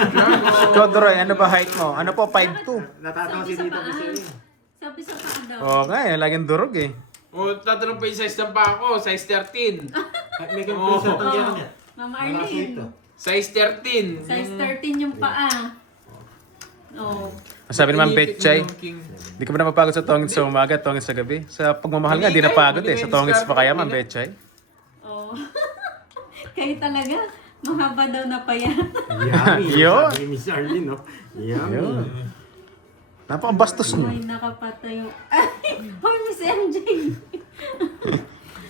Ikaw, Doroy, ano ba height mo? Ano po, 5'2"? Natatawa si Tito Michelle. Sabi sa paa daw. Oo nga eh, laging durog eh. O, tatanong pa yung size ng pa ako, size 13. May ganun sa tanggihan niya. Mama Malaso Arlene. ito. Size 13. Size 13 yung paa. Oh. Sabi naman, Pinipit Betchay, mo yung king. di ka ba napapagod sa tongits sa umaga, tongits sa gabi? Sa pagmamahal nga, di napagod eh. Sa tongits pa kaya, Ma'am Betchay? Oh. Kayo talaga. Mahaba daw na pa yan. Yummy. Yun. Sabi ni Miss Arlene, no? Yummy. Yun. Napakabastos mo. Ay, nakapatayo. Ay, hoy, Miss MJ.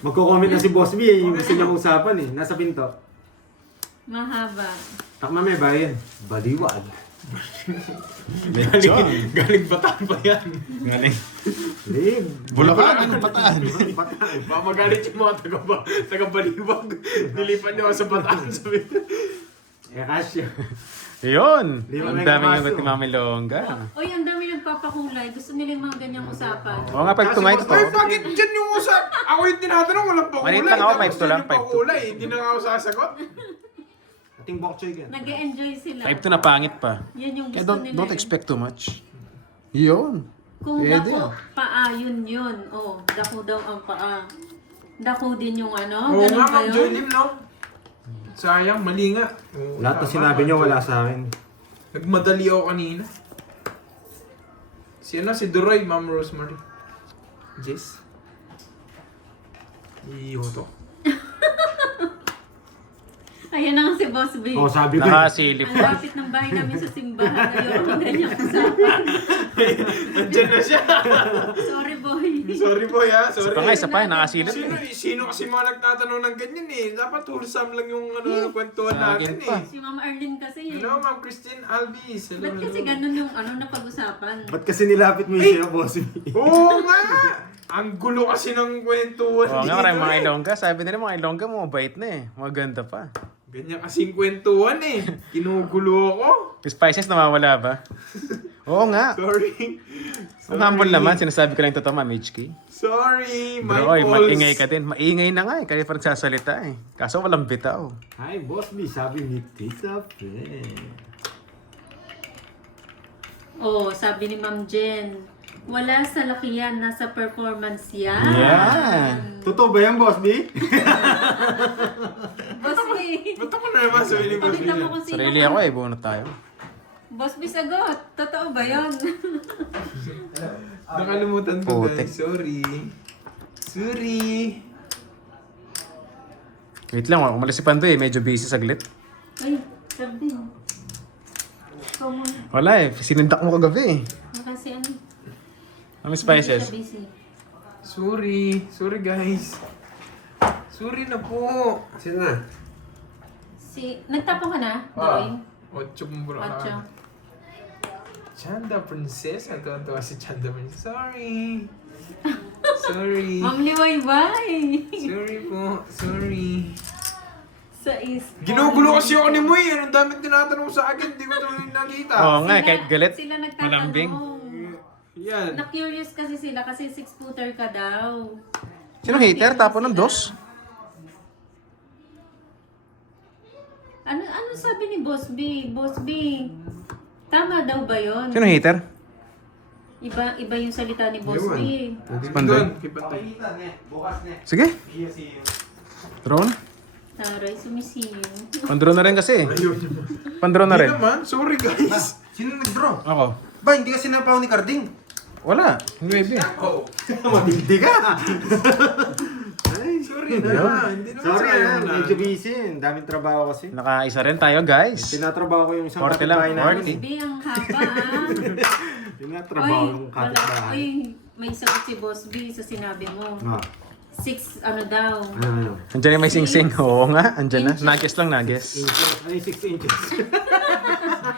Magko-comment na si Boss B eh, yung gusto niyang usapan eh. Nasa pinto. Mahaba. Takma may bayan. Baliwag. Galing bataan pa yan. Galing. Live. Bulacan, ano pataan? Baka magalit yung mga taga-baliwag. Nilipan niyo ako sa bataan. Sabi. Eh, kasya. Yun. Di ba Ang may daming kapaso? yung ni Mami Longga. Oy, ang dami nagpapakulay. Gusto nila yung mga ganyang usapan. Oo nga, 5'2" nga ito to. Ay, bakit dyan yung usap? Ako yung tinatanong, walang pakulay. Maliit lang ako, Tapos 5'2" lang, yun yung pakulay. Hindi na nga ako sasagot. Ating bok choy gan. Nag-e-enjoy sila. 5'2" na pangit pa. Yan yung Kaya gusto nila. don't expect too much. Yun. Kung Pwede dako, ah. paa, yun yun. Oh, dako daw ang paa. Dako din yung ano. Oo Ganun nga, ba Ma'am yun? Joylyn, no? Sayang, mali nga. Oo, Lahat na tama, sinabi Ma'am niyo wala Joylyn. sa akin. Nagmadali ako kanina. Si ano, si Duroy, Ma'am Rosemary. Jess. Iyo to. Ayan na nga si Boss B. Oh, sabi ko. Nakasilip Ang pa. lapit ng bahay namin sa simbahan. Ayoko ng ganyang usapan. Nandiyan na siya. Sorry, boy. Sorry boy ha, Isa sorry. pa nga, isa pa, nakasilip Sino, eh. sino kasi mga nagtatanong ng ganyan eh. Dapat wholesome lang yung ano, kwentuhan sa natin akin pa. eh. Si Mama Arlene kasi. Hello, Ma'am Christine Alvis. Hello, Ba't kasi hello. ganun yung ano na pag-usapan? Ba't kasi nilapit mo yung siya, Boss B? Oo nga! Ang gulo kasi ng kwentuhan Oo nga, dito maraming mga eh. Ilongga. Sabi nila mga Ilongga, mabait na eh. Maganda pa. Ganyan kasing kwentuhan eh. Kinugulo ako. Yung spices nawawala ba? Oo nga. Sorry. Ang humble naman, sinasabi ko lang totoo, Ma'am HK. Sorry, my Bro, oy, balls. maingay ka din. Maingay na nga eh, kaya pa nagsasalita eh. Kaso walang bitaw. Hi, Boss B. Sabi ni Tita Fe. Oh, sabi ni Ma'am Jen. Wala sa lakihan, nasa performance yan. Yan. Totoo ba yan, Boss B? Boss B. Ba't ako na naman sabi ni Boss Pakita mo Bina? kung sino Sarili ka. ako eh, bunot tayo. Boss B, sagot. Totoo ba yun? Nakalimutan ko Putik. guys. Sorry. Sorry. Wait lang, umalis si Pandoy eh. Medyo busy saglit. Ay, sabi. Ikaw muna. Wala eh, sinindak mo kagabi eh. Kasi ano? Ano Hindi spices? siya busy. Sorry. Sorry guys. Sorry na po. Sino na? Nagtapon ka na, Doy? Ocho mong bro. Ocho. Chanda Princess. Ang tuwa si Chanda Princess. Sorry. Sorry. Ma'am Liwayway! Sorry po. Sorry. Sa is... Ginugulo kasi ako ni Moy. Ang dami tinatanong sa akin. Hindi ko tuloy nakita. Oo nga, kahit galit, Sila malambing. nagtatanong. Yan. Na-curious kasi sila kasi 6-footer ka daw. Sino hater? Tapo ng dos? Ano sabi ni Boss B? Boss B, tama daw ba yon? Sino hater? Iba yung salita ni Boss Ewan. B. Pandoy. Kipantay. Sige. Draw na. Taray, sumisiyo. Pandraw na rin kasi. Ayun. Pandraw na Hindi rin. naman. Sorry guys. Sino nag-draw? Ako. Ba, hindi kasi napaw ni Carding. Wala. Hindi baby. Oh. Matindi ka. Ay, Sorry na. Hindi naman sorry sayang ah, na. medyo busy. Ang daming trabaho kasi. Nakaisa rin tayo guys. Tinatrabaho ko yung isang 40 lang, kapitbahay namin. 40. B, ang haba ah. Tinatrabaho yung kapitbahay. Oy, may sagot si Boss B sa sinabi mo. Ah, 6, ano daw. ano. Andiyan yung may sing-sing. Oo nga, andyan na. Nugget lang, nugget. Inches. Ano yung 6 inches?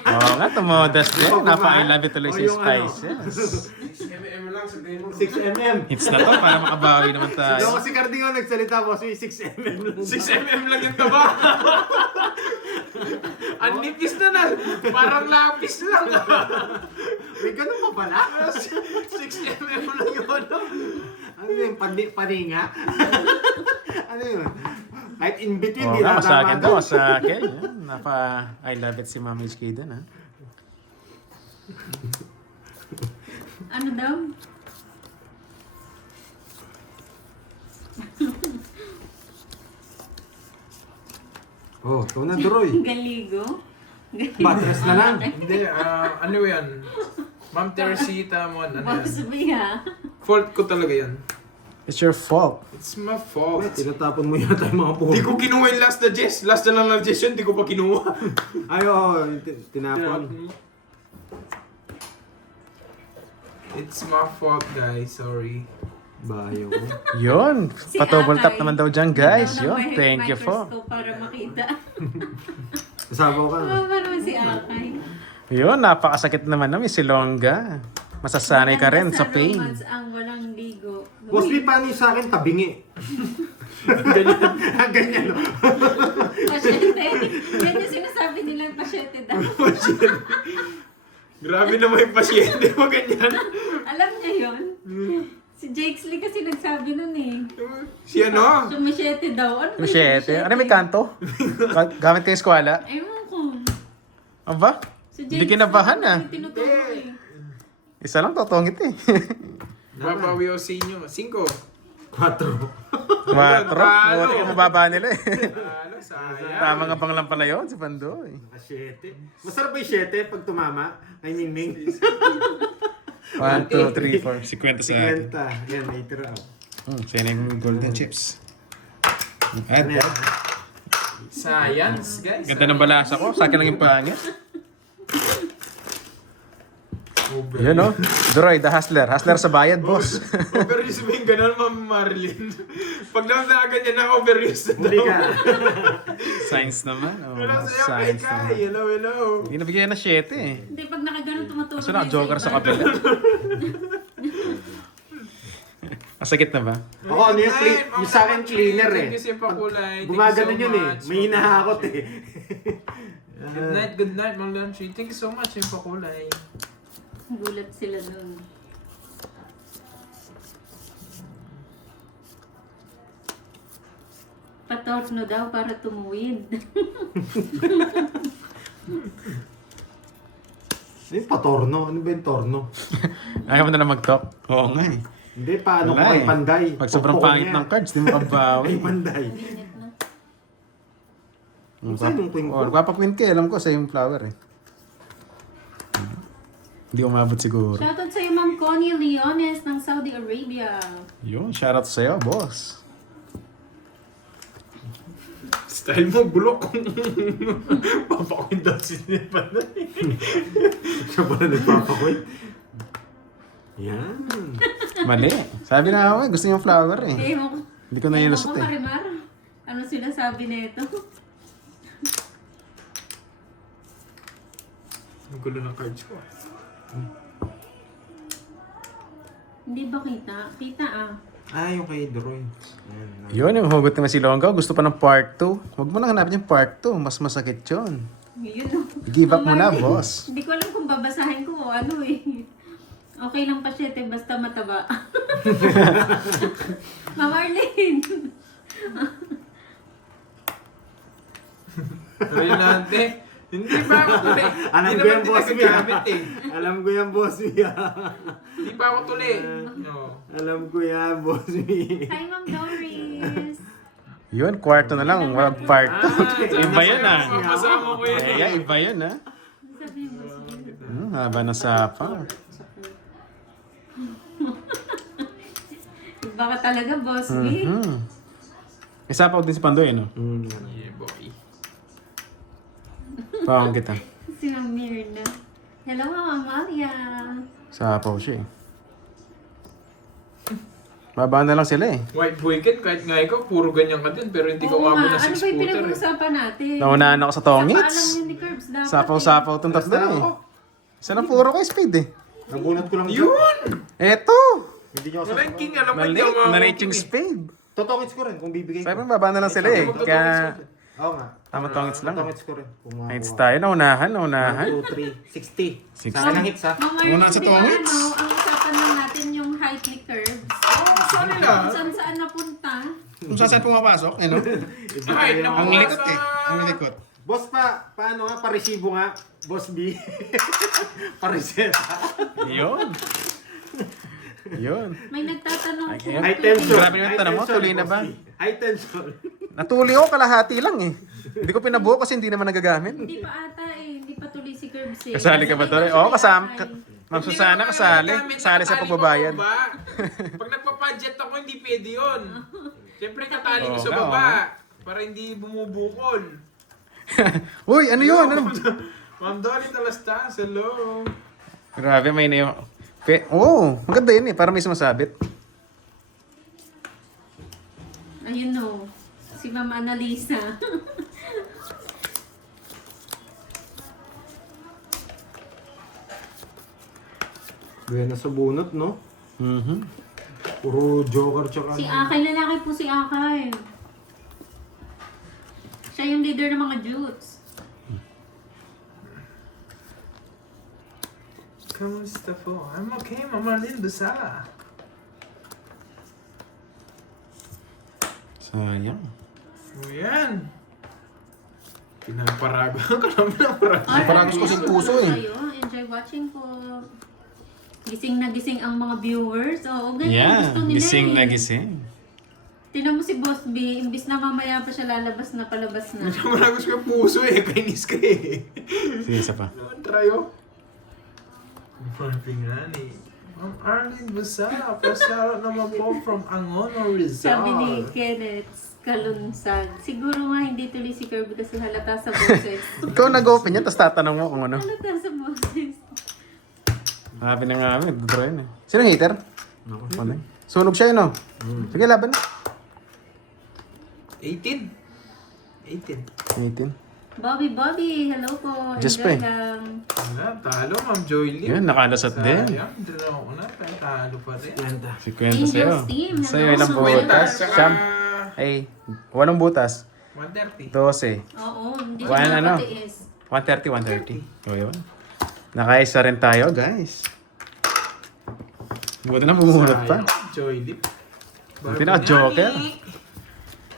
Oo nga, tumodas din. Yung Napaka-love tuloy o si yung ano. Spices. 6mm lang sabihin mo. 6mm. Hits na to para makabawi naman Doon tayo. kasi Carding ako nagsalita, boss. May 6mm lang. 6mm lang yung taba. Ang nipis na. Parang lapis lang. May ganun pa pala? 6mm lang yung ano. Ano yung paninga? Ano yun? Kahit in between, Oo di nga, na sa akin daw, tama. sa akin. Yan. I love it si Ma'am HK din, ha? Ano daw? Oh, ito na, Duroy. Galigo? Mattress na lang. Hindi, ano yan? Ma'am Teresita mo, ano yan? Boss B ha? Fault ko talaga yan. It's your fault. It's my fault. Tinatapon mo yata yung mga puno. Di ko kinuha yung last na Jess. Last na lang na Jess yun, di ko pa kinuha. Ay, oo, tinapon. It's my fault, guys. Sorry. Bayo ko. Yun. Si Patouble tap Akay. naman daw dyan, guys. Daw Yun. ng Thank you po. microscope para makita. Sabaw ka. Mama naman si Akay. Yun, napakasakit naman namin si Longga. Masasanay ka rin sa pain. romance ang walang ligo. Boss B, paano yung sa akin? Tabingi. Ganyan, no? Pasyente. Yan yung sinasabi nilang pasyente daw. Grabe naman yung pasyente mo, ganyan. Alam niya yun? Si Jakes Lee kasi nagsabi nun eh. Si ano? Sumasyete daw. Ano ba yung Masyete. Ano may kanto? Gamit kayo eskwala? Ewan ko. Aba? Si Hindi Jakes kinabahan, Lee, ah. tinuturo eh. Isa lang totongit eh. Babawi o sa inyo. 5. 4. Matro. Talo. Buti ka mababa nila eh. Ano, sayang. Tama nga pang lang pala yun si Pandoy. Asyete. Masarap ba yung 7 pag tumama? Ay, Mingming. 1, 2, 3, 4. 50 sa atin. 50. Yan, may tira. Sa'yo na yung golden chips. Add, Ano yan? Science, guys. Ganda ng balasa ko. Sa akin lang yung pangit. Over. Yun o. Duroy, the hustler. Hustler sa bayad, boss. Overuse mo yung ganun, Ma'am Marilyn. Pag naman ganyan na, overuse na Hindi daw. ka. Science naman. Oh, Wala sa'yo, kay science Kai. naman. Hello, hello. Hindi nabigyan na 7 eh. Hindi, pag nakaganon tumutulog Kaso naka-joker sa kabila. Masakit na ba? Ako, ano yung, yung sa akin cleaner eh. Thank you, Pakulay. Gumagano yun eh. May hinahakot eh. Good night, Mang Leonchi. Thank you so much, yung Pakulay. Gulat sila nun. Patorno daw para tumuwid. Ano yung patorno? Ano ba yung torno? Ayaw mo na lang mag-talk. Oo nga eh. Hindi, paano ko Wala kay eh. Panday? Pag sobrang Pupukon pangit niya. ng cards, di mo kabawi. Ay, Panday. Init na. Saan yung queen ko? Nagpapakwint ka, alam ko sa yung flower eh. Hindi umabot siguro. Shoutout sa'yo, Ma'am Connie Leones ng Saudi Arabia. Yun, shoutout sa'yo, boss. Style mo, bulok. Papakuin daw si Panay. Siya pala nagpapakwit. Yan. Mali. Sabi na ako eh, gusto niyo yung flower eh. Eh, mo Hindi ko nailusot eh. Marimar. Ano sinasabi nito? Ang gulo ng cards ko. Hindi ba kita? Kita ah. Ah, yung kay Duroy. Yun, yung hugot naman si Longga. Gusto pa ng part 2. Huwag mo na hanapin yung part 2. Mas masakit yun. Yun oh. Give up mo na, Mama, boss. Hindi ko alam kung babasahin ko o ano eh. Okay lang pa siya, basta mataba. Mama Arlene! Ayun natin. Hindi pa ako tuli. Alam Hindi ko naman yung din boss mo nagagamit eh. Alam ko yan, boss Mia. Hindi pa ako tuli. No. Alam ko yan, boss Mia. Hi, Ma'am Doris! Yun, kwarto na lang. Walang part 2. Iba yun ah. Masama ko yun. Kaya iba yun ah. Sabi mo, sige. Haba ng sapa. Iba ka talaga, boss B. May sapaw din si Pandoy, no? Yeah, boy. Pawang kita. Si Ma'am Mirna. Hello, Ma'am Amalia. Sapaw siya eh. Baba na lang sila eh. White Weekend, kahit nga ikaw, puro ganyan ka din. Pero hindi ka Oo umabot nga, ng ano 6 ba yung footer eh. pinag-uusapan natin? Naunahan ako sa Sa paalam tongits. yun ni Curbs, dapat Sapaw-sapaw itong tatlo eh. Isa na puro kay speed eh. Nabunot ko lang Yun! Eto! Hindi niyo ako Wala yung king, alam mo, Mali. hindi ako Narate yung eh. spade. Totongits ko rin kung bibigay Sabi ko. mo, baba na lang sila eh. Kaya, Oo nga. tama tongits lang. Totongits ko rin. Kung mga Hits tayo, naunahan. 1, 2, 3, 60. 60. Sa akin ang hits ha. Ma'am Muna Arlene, sa di ba tongits. ano, ang usapan lang natin yung height ni Curbs. Oo, saan nila? Saan saan napunta? Kung saan pumapasok, ano? Ay, Ang likot eh. Ang likot. Boss paano nga, paresibo nga, Boss B. Pareseta. Yun. Yun. May nagtatanong po. Ay, High tension. Grabe naman tanong mo, High tension, tuloy na Boss ba? B. High tension. Natuli ako, kalahati lang eh. Hindi ko pinabuo kasi hindi naman nagagamit. Hindi pa ata eh. Hindi pa tuloy si Curbs eh. Kasali ka ba, Tore? Oo, kasama. Ma'am Hindi Susana, naman kasali. nagagamit, Kasali sa nakatali pagbabayad. ko pa baba. Pag nagpa-budget ako, hindi pwede yun. Siyempre, katali ko Oo, sa oo. baba. Para hindi bumubukol. Uy, ano yun? Ano? Ma'am Dolly Talastas, hello. Grabe, may na maganda yun eh. Para may sumasabit. Ayun no. Si Mama Annalisa. Buena sa bunot, no? Mhm. Puro joker tsaka... Si Akay, lalaki po si Akay. Siya yung leader ng mga Jutes. Kamusta po? I'm okay, Mama Linda Sala. Sayang. O yan. Pinaparago ka naman ng parago. Paragos ko sa puso eh. Enjoy watching po. Gising na gising ang mga viewers. Oo, ganyan Yeah, gusto nila gising eh. na gising. Tinan mo si Boss B, imbis na mamaya pa siya lalabas na palabas na. Pinaparago ko yung puso eh. Kainis ka eh. Sige, isa pa. Try oh. Parang nga eh. Ma'am Arlene Basa, pasara naman po from Angono, Rizal. Sabi ni Kenneth Kalunsag. Siguro nga hindi tuloy si Kirby kasi halata sa boses. Ikaw nag-open yan, tapos tatanong mo kung ano. Halata sa boses. Sabi na nga kami, dodro yun eh. Sino hater? Ano? Sunog siya yun oh. Sige, laban na. 18. 18. Bobby, hello po. Just Enjoy pa eh. lang. Wala, talo Ma'am Joylyn. Yun, nakalasat din. Sayang, draw ko na. Pero talo pa rin. Si Kwenta sa'yo. Angels team, hello. Sa'yo ilang Kwenta, butas? saka- Siyam. Ay, 8 butas. 130. 12. Oo, hindi One, siya ano? nakatiis. 130. O yun. Nakaisa rin tayo, guys. Buti na bumulot pa. Sayang, Joylyn. Buti na, Joker.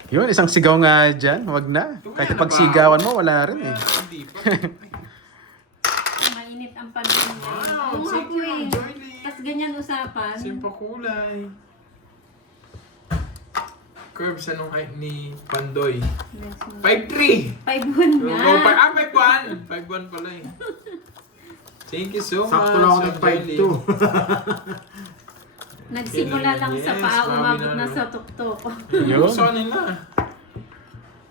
Yun, isang sigaw nga dyan. Wag na. Kahit pag sigawan mo, wala rin eh. Hindi pa. Mainit ang panahon ngayon. Wow, Oo nga thank po you, eh. Joylyn. Tapos ganyan usapan. Simpa kulay. Curbs, anong height ni Pandoy? 5'3". 5-1 Oh, na. 5'1". 5'1 pala eh. Thank you so much. Sakto lang ako ng Ma'am Joylyn. 5'2". Nagsimula lang sa Yes, paa, mami umabot na, na no? sa tuktok. Yun. Gusto nila.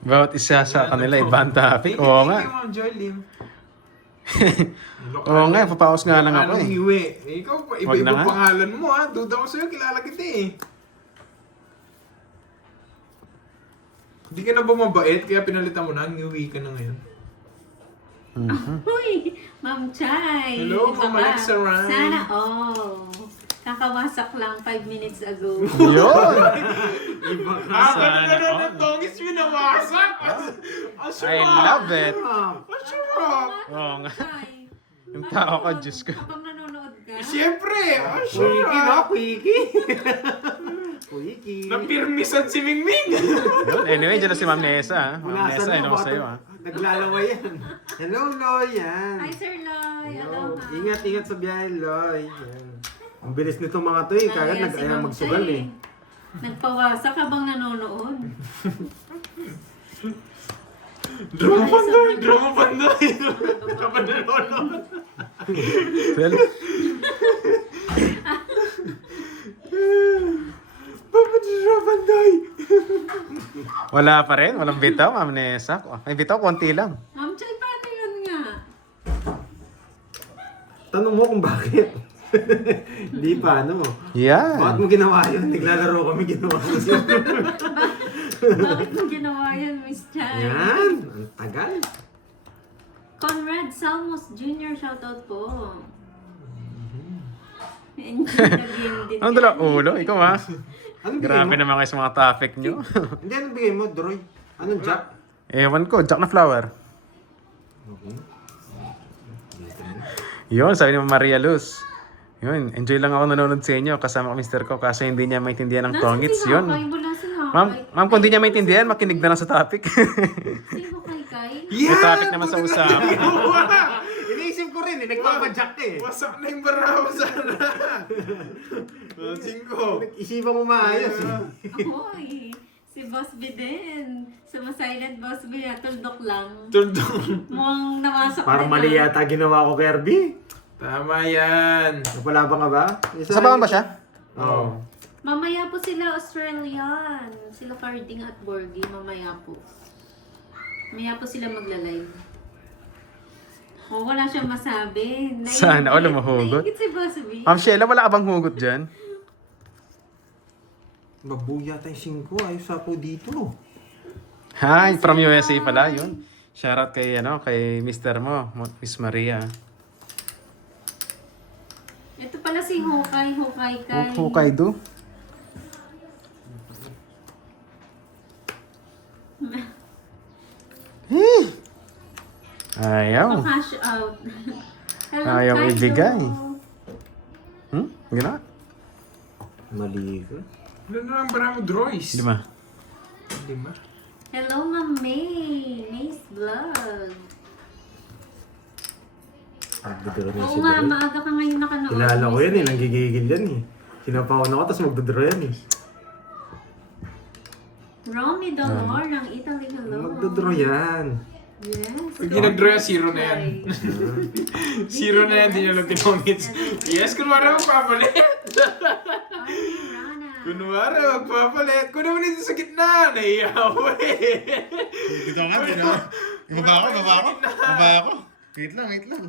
Bawat isa sa kanila, ibang topic. Oo nga. Thank you, Ma'am Joylyn. Oo nga, papaos nga lang ako Anong eh. hiwi? Ikaw, Wag na iba-iba nga. pangalan mo ha. Duda ko sa'yo, kilala kita eh. Hindi ka na ba mabait, kaya pinalitan mo na, ngiwi ka na ngayon. Uy, Ma'am Chay. Hello, Iba Ma'am ba? Alexa Ran. Sana all. Kakawasak lang 5 minutes ago. Yun! Sana all. Ang tongis minawasak. I love it. Asura. Oo nga. Chay, Yung tao ka, Diyos ko. habang nanonood ka, Siyempre, Quickie, no? asura. Quickie. Quickie. Napirmisan si Mingming. Yun. Anyway, dyan na si Ma'am Nessa. Ha? Ma'am Punasan Nessa, mo, ano ko baka sa'yo ha? Naglalaway yan. Hello, Loy. Yan. Hi, Sir Loy. Hello. Aloha. Ingat sa biyahe, Loy. Yan. Ang bilis nito mga to eh. Kagad Ayan, si nag-aya Ma'am magsugal Chay. eh. Nagpawasak habang nanonood. Drama pandoy, drama pandoy. Kapag nanonood. Well, Papa, drama pandoy. wala pa rin. Walang bitaw, Ma'am Nessa. May bitaw, konti lang. Ma'am Chay, paano yun nga? Tanong mo kung bakit. Hindi pa, ano. Yan. Bakit mo ginawa yun? Naglalaro kami, ginawa mo yun. Bakit mo ginawa yan, Miss Chay? Yan. Ang tagal. Conrad Salmos Jr. shoutout po. Enjoy the game din. Anong dala ulo? Ikaw ha? Anong bigay Grabe mo? naman kayo sa mga topic nyo. Hindi, anong bigay mo, Droy? Anong jack? Ewan ko, Jack na flower. Okay. Yun, sabi ni Maria Luz. Yun, enjoy lang ako nanonood sa inyo kasama ko Mr. Ko kaso hindi niya maintindihan ng tongits. Yun. Wala si Hapay. Ma'am, kung di niya maintindihan, makinig na lang sa topic. Sino kay? May topic naman sa usapan. Iniisip ko rin, nagpapadyak ka eh. Wasak na yung barawa sana. Singko. Isipan mo maayos eh. Hoy, si Boss B din. Sumasilent Boss B, tuldok lang. Tundong. Mukhang nawasak Parang din, mali ah. yata ginawa ko, Kirby. Tama yan. Napalabang ka ba? Sabahan ba siya? Oo. Mamaya po sila Australian. Sila Carding at Borgie, mamaya po. Mamaya po sila magla-live. Oh, wala siyang masabi. Sana all mahugot. Naingit si Boss B. Ma'am Sheila, wala ka bang hugot dyan? Babuya tayo 5. Ayos ako dito. Hi, from USA pala, yun. Shoutout kay, kay Mr. mo, Miss Maria. Ito pala si Hukay kay. Hokkaido. Ayaw. Cash out. Hello, Ayaw Kaido. ibigay. Gina? Mali ka. Ano na ang bara mo, Droys? 5. 5. Hello, Ma'am May. May's Vlog. Magdodoro na Oo nga, maaga ka ngayon nakanood. Kilala ko yan eh, nanggigigil yan eh. Sinapawan ako, tapos magdodoro yan eh. Romy Dolor ng Italy. Hello. Magdodoro yan. Yes. Pag ginag-draw yan, 0 na yan. 0 na yan, di nyo lang tinongits. Yes, kunwari magpapalit. Rana. Kunwari magpapalit. Kung naman ito sa gitna, naiyaw eh. Dito nga, Baba ako. Wait lang.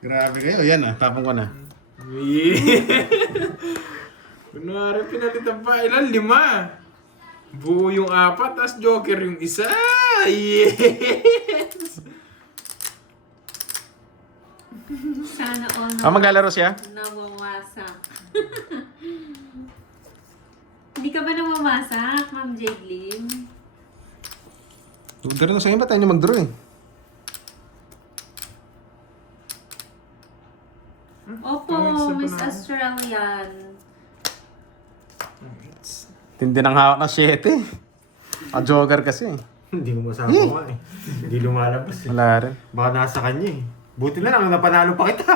Grabe kayo. Yan tapong ko na. Kunwari, pinalitan pa. Ilan? 5. Buo yung 4, tas Joker yung 1. Yes! Sana all Maglalaro siya? nawawasak. Hindi ka ba nawawasak, Ma'am Jadeline? Dito rin sa inyo ba tayo mag-draw eh? Opo, Miss Australian. Tindi ng hawak ng 7. Joker kasi. Hindi mo masama nga eh. Hindi lumalabas eh. Wala rin. Baka nasa kanya eh. Buti na lang, napanalo pa kita.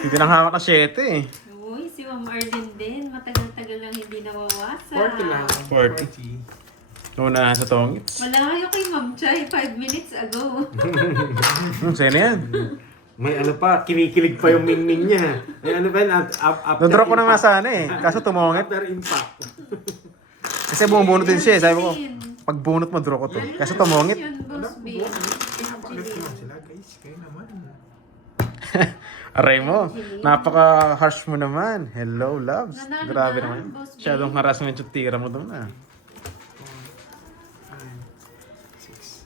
Tindi ng hawak ng 7 eh. Uy, si Ma'am Arden din. Matagal-tagal lang hindi nawawasak. 40 lang. 40. Una sa tongits. Wala kayo kay Ma'am Chay 5 minutes ago. Sa'yo na yan. May ano pa, kinikilig pa yung mingming niya. May ano ba yun? After Nadraw ko na nga impact. sana eh. Kaso tumongit. After impact. Kasi bumubunot din siya eh. Sabi ko, pag bunot mo, draw ko to. Kaso tumongit. Yun, Boss B. Pinapalit naman sila, guys. Kayo naman. Aray mo. Napaka-harsh mo naman. Hello, loves. Nanalo Grabe na, naman. Boss B. Masyadong harassment yung tira mo doon ah. 6.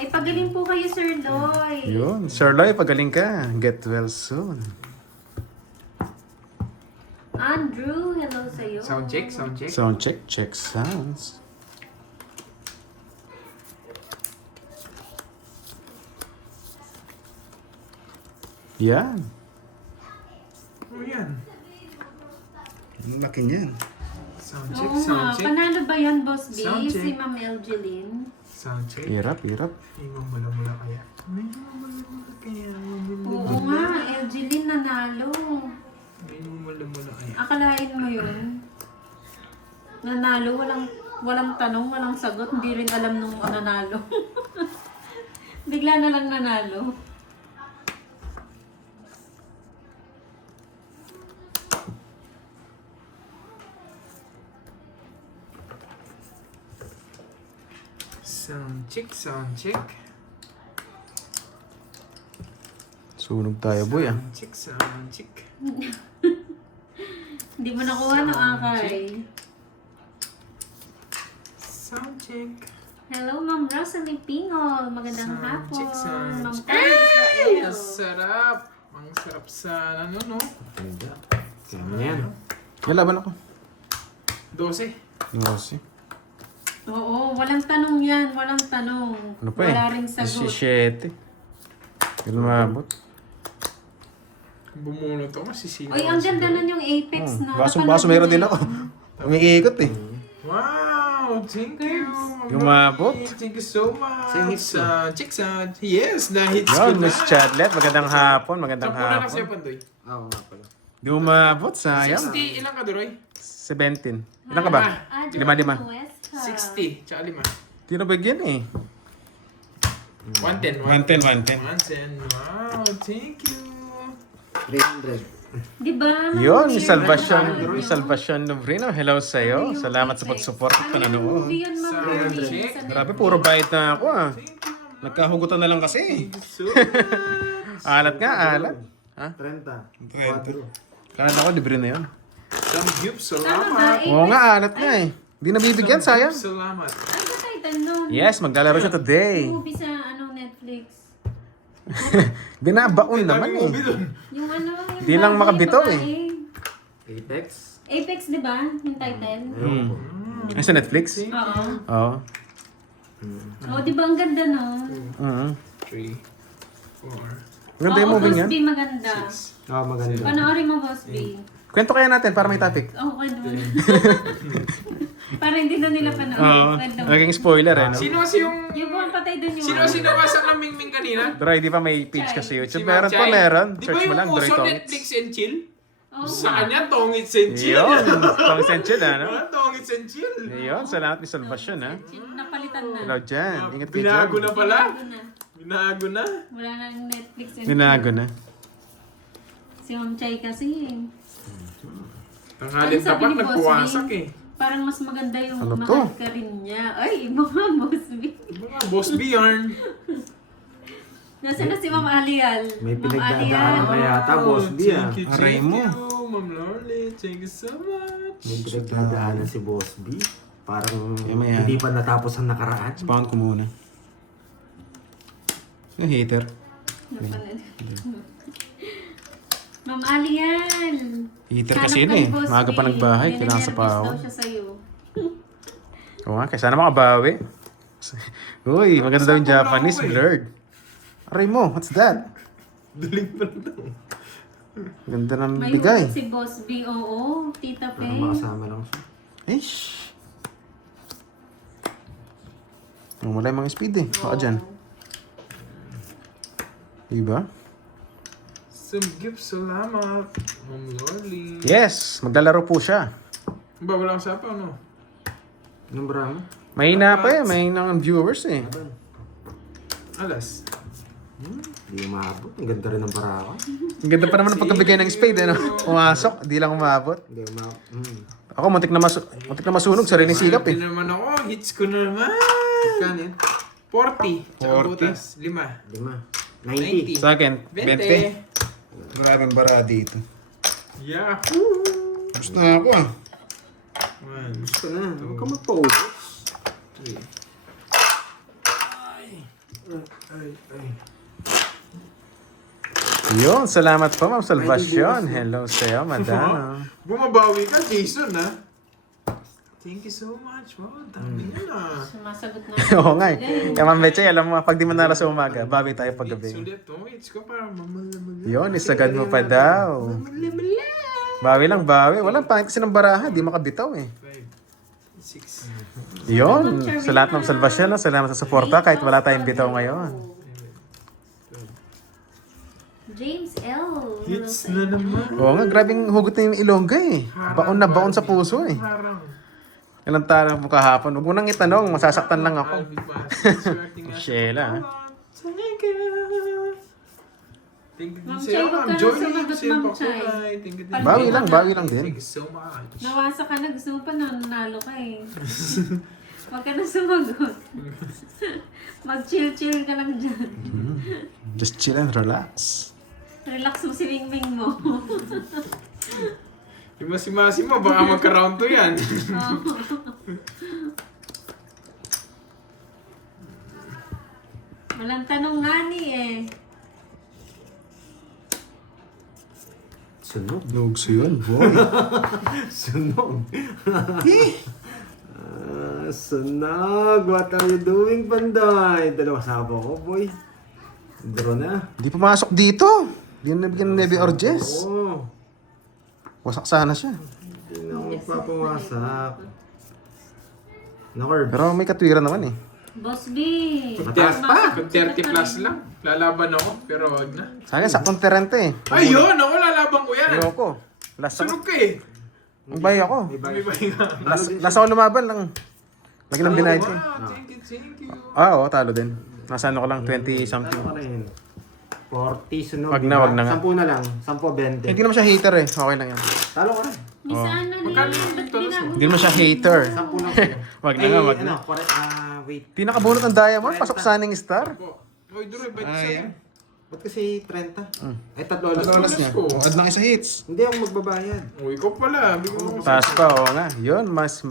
Ay, pagaling po kayo, Sir Loy. Yun. Sir Loy, pagaling ka. Get well soon. Andrew, hello sa'yo. Sound check. Sound check. Check sounds. Yan. Ano yan? Ang laki niyan. Sound Oo nga, panalo ba yan, Boss B? Sound check. Si Ma'am Elgeline? Sound check. Hirap. May mamala-mula kaya. May mamala-mula kaya. Oo nga, Elgeline nanalo. May mamala-mula kaya. Akalain mo yun? Nanalo, walang tanong, walang sagot. Hindi rin alam nung nanalo. Bigla na lang nanalo. Sound check. Sunog tayo, boy ah. Sound check. Hindi mo nakuha no, Akay. Sound check. Hello, Ma'am Rosalie Pingol. Magandang Sound hapon. check, sound Ma'am check. Carmen Ang Israel. sarap. Ang sarap sa ano, no? Ganda. Kaya mo yan. May laban ako. 12. Kasi. Oo, walang tanong yan. Walang tanong. Ano pa eh? Wala ring sagot. 17. Hindi lumabot. Bumunot ako, masisira. Uy, ang ganda nun yung Apex na. Baso napanood meron mo din na ako. yun? Umiikot eh. Wow, thank you. Umabot. Thank you so much. Sa hits mo. Chicks, yes, na-hits ko Yun, na. Miss Chadlet. Magandang hapon, magandang Sampu na kasi hapon. Pandoy. Oo nga pala. Di umabot, sayang. 60, ilang ka, Duroy? 17. Ilan ka ba? Ah, Lima. West, ha? 60, tsaka 5. Di na bigyan eh. 110, 110. 110. Wow, thank you. 300. Di ba? Yun, Miss Mga Salvacion. weird Miss yun. Salvacion Nobrino. Hello sa'yo. Salamat sa pag-support at panonood. Hindi yan Check. Grabe, puro bayad na ako ah. Nagkahugutan na lang kasi. So, Alat nga, alat. Ha? 30. Kala ko, libre na yun. some gifts, Tama ba? salamat. Oo nga, alat nga eh. Di nabibigyan, sayang. Salamat. Ano ba title nun? Yes, maglalaro siya today. Yung movie sa Netflix. Binabaon naman Daming movie eh. dun. Yung ano, yung Di lang babae, makabitaw eh. babae. Apex. Apex, di ba? Yung title. Ay, sa Netflix? Oo. Oo. Oh, di ba ang ganda no? Mhm. 3, 4. Maganda yung movie niya. Boss B maganda. Oo, maganda. Panoorin mo, Boss B. Kwento kaya natin para may topic. Oh, kwento mo na. Para hindi na nila Oo. panoorin. Kwento mo. Naging spoiler eh, no? Sino kasi yung... Yung buwan patay dun yung... Sino kasi nawasak ng Mingming kanina? Bro, di pa may page ka sa Si YouTube. Meron pa, Machay. meron. Di ba Search mo yung lang, Dre uso Tongits. Netflix and chill? Oh, Sa kanya, Tongits and chill. Yun, Tong Senchil, ano? Tongits and chill. Yun, salamat ni Salvacion, ha? napalitan na. Hello dyan, ingat kayo Binago dyan. na pala. Binago na. Binago na. Wala nang Netflix and Binago na. Si Ma'am Chay kasi. Tanghalin Ano sabi tapat, ni Boss nagpuwasak B? eh. Parang mas maganda yung Ano to? mahal ka rin niya. Ay, mga Boss B. Mga Boss B yarn. Nasaan na si Ma'am Alial? May Ma'am pinagdadaanan na yata, Boss B, ah. Thank you, Aray thank mo. you, Ma'am Lorly. Thank you so much. May pinagdadaanan si Boss B. Parang Mamaya. hindi pa natapos ang nakaraan. Spawn ko muna. Yung hater. Napanood. Ma'am Alial. Hater Hanap kasi yun ka ni eh. Boss Maaga B. pa nagbahay, kailangan sa Ninenervyos pahaw. daw siya sa'yo. Oo nga, kaya sana makabawi. Uy, maganda daw yung Saan Japanese, ako eh? blurred. Aray mo, what's that? Daling pa na to. Ganda ng May bigay. hugot si Boss B. Oo, Tita Pe. Parang makasama lang siya. Ish. Wala yung mga speed eh. Baka dyan. Diba? Some gifts, salamat. Ma'am Lorly. Yes, maglalaro po siya. Ba, walang sapaw, no? Anong bramo? Mahina pa eh, mahina ang viewers eh. Alas. Hindi umabot. Ang ganda rin ng baraka. Ang ganda pa naman ng pagkabigay ng spade, ano? Pumasok, di lang umabot. Hindi umabot. Ako, muntik na masunog, sariling sikap Hindi eh. naman ako, hits ko na naman. Kano yan? 40. Tsaka 40. butas. 5. 5. 90. 90. Sa akin, 20. 20. Maraming bara dito. Yahoo! Gusto na ako ah. 1, Gusto na. Huwag ka magpaubos. 3. Yun, salamat po, Ma'am Salvacion. Hello sa'yo, madam. Bumabawi ka, Jason, ha? Thank you so much. Wow, dami na. Sumasagot na. Oo nga eh. Kaya Ma'am Betchay, alam mo, pag di mo nara sa umaga, bawi tayo pag gabi. Sulit to. Hits ko para mamalamala. Yun, isagad mo pa daw. Bawi lang, bawi. Walang pangit kasi ng baraha, di makabitaw eh. 5, 6. Yun, sa lahat ng Salvacion, salamat sa suporta kahit wala tayong bitaw ngayon. James L. Hits na naman. Oo nga, grabing hugot na yung ilongga eh. Baon na baon sa puso eh. Harang. Ilang tara mo kahapon. Huwag mo nang itanong, masasaktan lang ako. Alvin Bass. Swerte nga. Sheila, ha? Thank you. Thank you din Ma'am sa'yo, Chay, huwag ka Ma'am na Johnny. sumagot, Sa'yo Ma'am pa Chay. kulay. Thank you din. Bawi lang, bawi lang din. Thank you so much. Nawasa ka na. Gusto mo pa nanalo ka eh. Huwag ka na sumagot. Mag-chill-chill ka lang dyan. Just chill and relax. Relax mo si Mingming mo. Yung masi-masi mo, baka magka-round to yan. Walang tanong nga ni eh. Sunog. Lugso yun, boy. Sunog. Sunog. What are you doing, Panday? Dalawa sabo ko, boy. Draw na. Hindi pumasok dito. Di na nabigyan ng Nebe or Jess. Oo. Wasak sana siya. Hindi na ako magpapawasak. Nakorb. Pero may katwiran naman eh. Boss B. Mataas pa. Kung 30 plus lang, lalaban ako, pero wag na. Sa akin, saktong 30 eh. Ayun, ako lalaban ko yan. Ayoko. Last Sunog ako. ka eh. Ang bahay ako. May May bahay. bahinga. Last ako lumaban lang. Lagi nang binayad ko. Wow, thank you. Oo, talo din. Nasa ano ko lang, 20 something. Ano pa rin? 40 sunog. Wag na, wag na nga. 10 na lang. 10, 20. Hindi naman siya hater eh. Okay lang yan. Talo ka rin. Misaan na Magkano nila. yung Ba't tolos mo? binago? Hindi naman siya hater. 10 lang sa'yo. Wag na Ay, nga, wag ano, na. wait. Pinakabunot ng diamond, pasok sa Sunning Star. Oy, Duroy, ba't Ay, sa'yo? Ba't kasi 30? Ay, tatlo alas. Tatlo alas niya. ko. Add lang isa hits. Hindi ako magbabayad. Uy, ikaw pala. Bigyan mo ko Taas pa, oo nga. Yun, mas...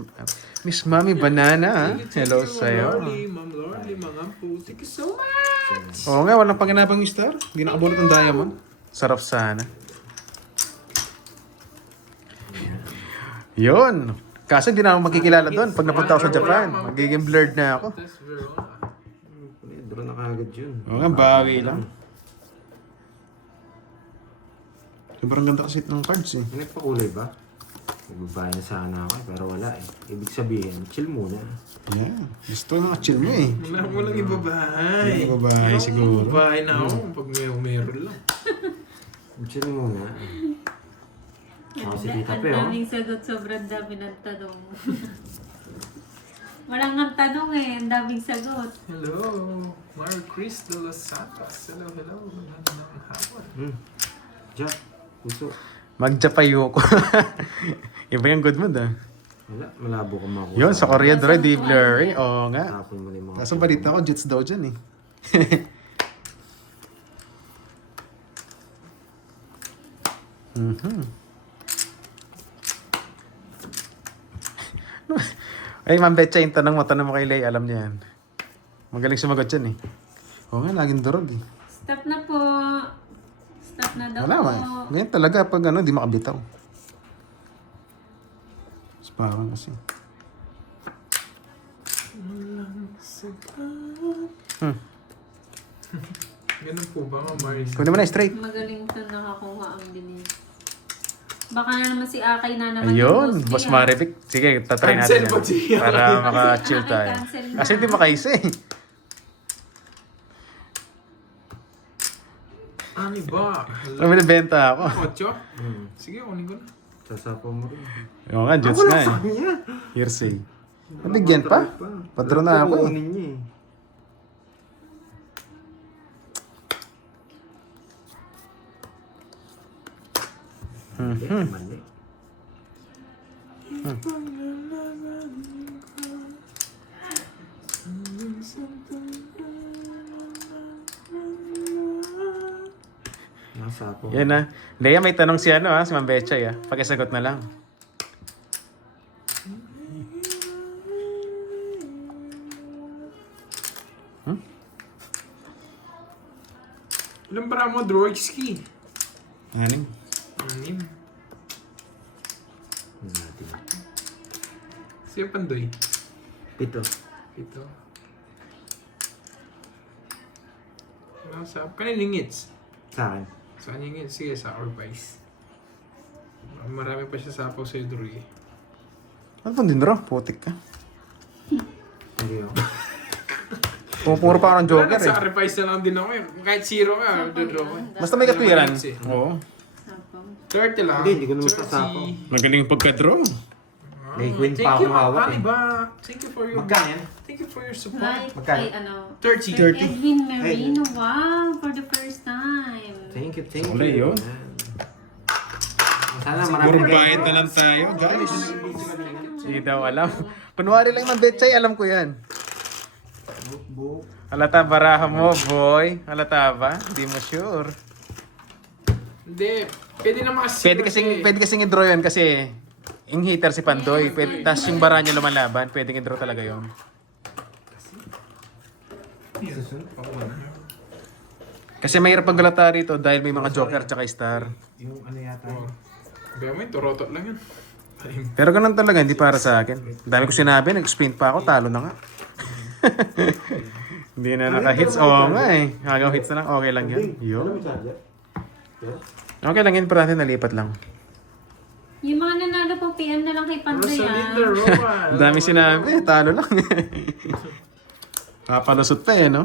Miss Mami Banana, ah. Hello sa'yo. Ma'am Lorly, mga po. Thank you so much. Oo nga, walang paginabang yung star. Hindi nakabunot ng diamond. Sarap sana. Yun. Kaso hindi na ako makikilala doon. Pag napunta ako sa Japan, magiging blurred na ako. That's Verona. Draw na kagad yun. Oo nga, bawi lang. Sobrang ganda kasi ng cards eh. May nagpakulay ba? Magbabayad na sana ako pero wala eh. Ibig sabihin, chill muna. Yeah. Gusto na chill mo eh. Wala mo lang ibabahay. Ibabahay siguro. Ibabahay na ako pag meron lang. Chill muna. Ako si Tita Ang Pe, oh. daming sagot, sobrang dami ng tanong. Walang ang tanong eh, ang daming sagot. Hello, Mar Chris de los Santos. Hello. Magandang hapon. Jack, puso. Magjapayo ko. Iba yung good mood ah. Wala, malabo ka makuha. Yun, sa Korea Droid, di blurry. Oo nga. Tapon mo na yung mga... Kaso balita ko, Jits daw dyan eh. Mhm. Ay, Ma'am Betcha, yung tanong mo kay Lay, alam niya yan. Magaling sumagot yan eh. Oo nga, laging durog eh. Stop na po. Stop na daw Wala po. man. Ganyan talaga pag ano, di makabitaw. Parang kasi. Ganun po ba, Ma'am Maris? Kunin mo na straight. Magaling to nakakuha ang dinig. Baka na naman si Akay na naman Ayun, yung Boss ah. Marivic. Sige, tatry natin Cancel yan. po siya. Para maka-chill Ay, tayo. cancel na. Kasi hindi makaisa eh. Ano ba? Alam mo, nabenta ako. Ocho? Sige, kunin ko na. Sasapaw mo rin. Oo nga, Jits Wala nga sa eh. kanya. Hearsay. Nabigyan pa? Padro na ako eh. Kukunin niya eh. Mali. Nasapaw. Yan na. Leia, may tanong si ano ha, si Ma'am Betchay ha. Pakisagot na lang. Ilang bara mo, Droidski? Aning? Anim. Siya Pandoy. Pito. Ito. Nasa, kanilang hits. Saan? Saan yung hits? Sige, sa Orbice. Marami pa siya sapaw sa Droid. Ano pang dinro? Putik ka. Hindi ako. Puro parang joker eh. Sacrifice na lang din ako eh. Kahit zero ka, dodraw ka. Basta may katwiran. Oo. Sapang. 30 lang. Hindi ko naman 30. sasapaw. Magaling yung pagka-draw. May queen Thank pa you, akong hawak Ma'am eh. Ba? Thank you for your... Magkano yan? Thank you for your support. Hi, Magkano? ay, ano, 30. Kay Edwin Merino, wow, for the first time. Thank you, thank Wala you. yun. Sana Siguro marami bayad na lang tayo, guys. Hindi daw alam. Kunwari lang Ma'am Betchay, alam ko yan. Book. Halata baraha mo, boy. Halata ba? Hindi mo sure. Hindi. Pwede na makasira. Pwede kasing i-draw yun kasi yung hitter si Pandoy. Tapos yung bara niya lumalaban, pwedeng i-draw talaga yun. Kasi mahirap paggalata rito dahil may mga joker tsaka star. Yung ano yata. Kaya mo, torotot lang yan. Pero ganun talaga, hindi para sa akin. Ang dami ko sinabi, nag-explain pa ako, talo na nga. Hindi na naka-hits. Oo nga eh. Hanggang hits na lang, okay lang yan. Ano Yo. yung charger? Okay lang, importante nalipat lang. Yung mga nanalo po, PM na lang kay Panday Rosalinda ah. Roman. Ang dami sinabi, talo lang. Kapalusot pa no?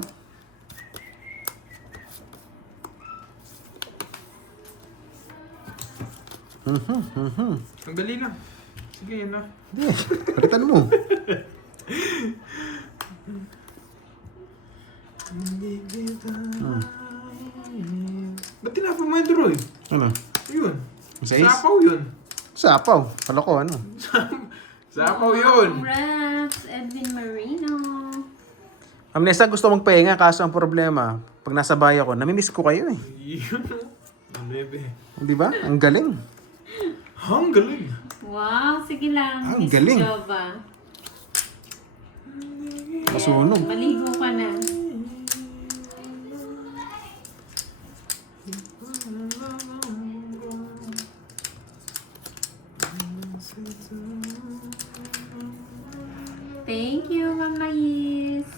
Ang dali lang. Sige, yun na. Hindi, palitan mo. Ba't tinapa mo yung Droy? Ano? Yun. Sa is? Sapaw yun. Sapaw. Palako, ano? Sapaw yun. Congrats, Edwin Marino. Amnesa, gusto magpahinga kaso ang problema, pag nasa bahay ako, namimiss ko kayo eh. Yun. Ang bebe. Di ba? Ang galing. Ang galing. Wow, sige lang. Ang Miss galing. Jova. Masunog. Maligo ka na. Thank you, Mama Yis.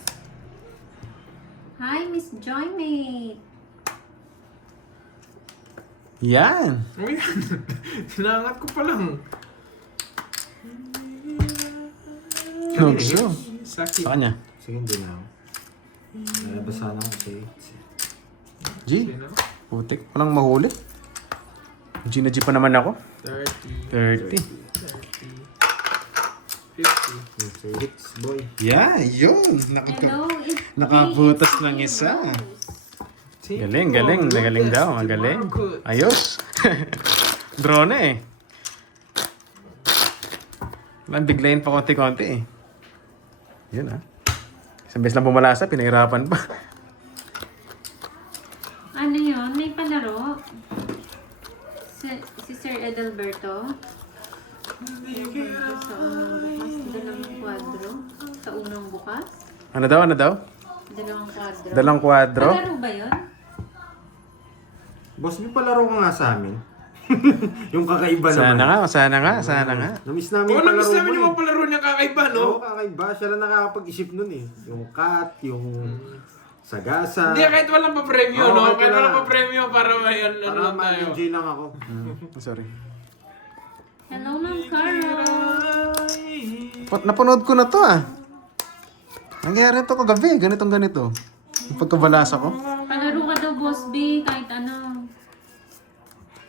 Hi, Miss Joymate. Yan. O yan. Sinangat ko pa lang. Nogso. Sakit. Sa kanya. Sige, hindi na ako. Nalabasan ako kasi. G. Putik. Walang mahuli. G na G pa naman ako. 30. 30. 50. Hits, boy. Yeah, yun. Hello, it's Nakabutas Jay ng isa. Rose. Galing, galing. Magaling daw. Magaling. Ayos. Drone eh. Biglayin pa konti-konti eh. Yun ah. Isang beses lang bumalasa, pinahirapan pa. Ano yun? May palaro? Si Sir Edalberto? Sa unang bukas. Dalawang kwadro? Sa unang bukas? Ano daw, ano daw? Dalawang kwadro? Dalang kwadro? Palaro ba yun? Boss, may palaro ka nga sa amin. Yung kakaiba Sana naman. nga, sana nga, sana nga. Namiss namin Oo, yung namiss palaro namin mo yung mga palaro niya kakaiba, no? Oo, kakaiba. Siya lang nakakapag-isip nun eh. Yung cat, yung sagasa. Hindi, kahit walang pa-premyo, Oo, no? kahit Kahit walang wala. pa-premyo para may ano Para lang tayo. ma-enjoy lang ako. Sorry. Hello, Ma'am Carol. Napanood ko na to ah. Nangyari to kagabi, ganitong ganito. Yung pagkabalasa ko. Palaro ka daw, Boss B, kahit ano.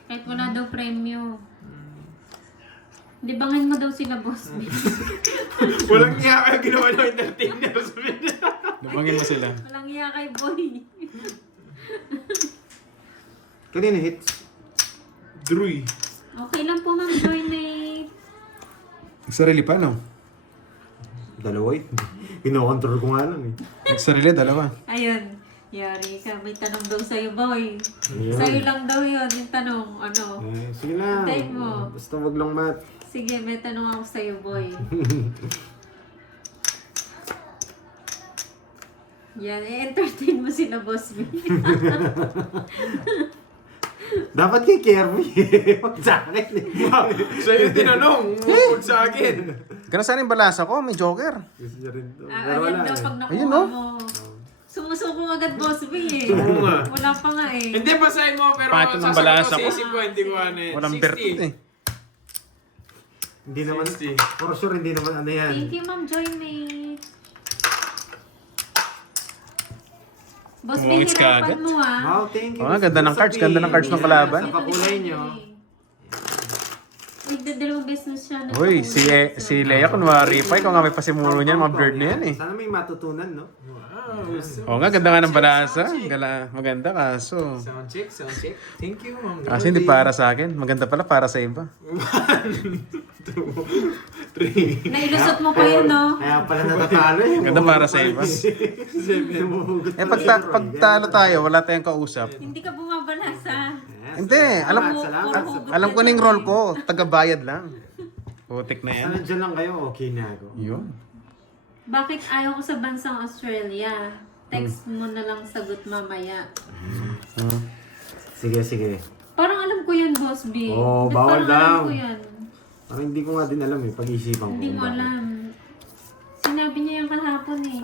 Kahit wala daw premyo. Libangin mo daw sila, Boss B. Walang niya kayo ginawa ng entertainer. Sabihin niya. Lumangin mo sila. Walang iya kay Boy. Kanina hits. Druy. Okay lang po, Ma'am Joynate. Nagsarili pa, no? Dalawa eh. Pinokontrol ko nga lang eh. Nagsarili, dalawa. Ayun. Yari ka. May tanong daw sa'yo, Boy. Ayun. Sa'yo lang daw yun. Yung tanong, ano. Eh, sige lang. Antayin mo. Basta wag lang mat. Sige, may tanong ako sa'yo, Boy. Yan, entertain mo sila, Boss B. Dapat kay Kirby eh. Wag sa akin eh. Sa'yo tinanong, huwag sa akin. Ganun sana yung balasa ko, may joker. Gusto niya rin to. Pero Ayan wala daw eh. pag nakuha Ayun, no? mo. Sumusuko agad, Boss B eh. Oo nga. Wala pa nga eh. Hindi, basahin mo, pero Pati ng sasagot balasa ko ko. sa isip ko, hindi ko ano eh. Walang 60. bertot eh. Hindi naman, 60. for sure hindi naman ano yan. Thank you, Ma'am Joymate. Boss B, Tumungits ka hirapan agad? mo ah. Wow, thank you. Oo nga, ganda ng cards, ganda ng cards ng kalaban. Sa pakulay nyo. Nagdadalawang business siya. Uy, si Leia, kunwari pa, ikaw nga may pasimulo niyan, mga bird na yan eh. Sana may matutunan, no? Wow. Oo nga, ganda nga ng balasa. Maganda kaso. Sound check, sound check. Thank you, Ma'am. Kasi hindi para sa akin. Maganda pala para sa iba. 1, 2, 3, Nailusot mo pa yun, no? Kaya pala natatalo eh. Ganda para sa iba. 7. Humuhugot Eh, pala pag talo tayo, wala tayong kausap. Hindi ka bumabalasa. Yes. Hindi, Salamat. alam ko na yung role ko. Taga-bayad lang. Putik na yan. Sana dyan lang kayo, okay na ako. Yun. Bakit ayaw ko sa bansang Australia? Text mo na lang sagot mamaya. Sige, sige. Parang alam ko yan, Boss B. Oo, Ba't bawal parang daw. alam ko yan? Parang hindi ko nga din alam eh, pag-isipan ko. Hindi mo kung bakit. alam. Sinabi niya yung kahapon eh.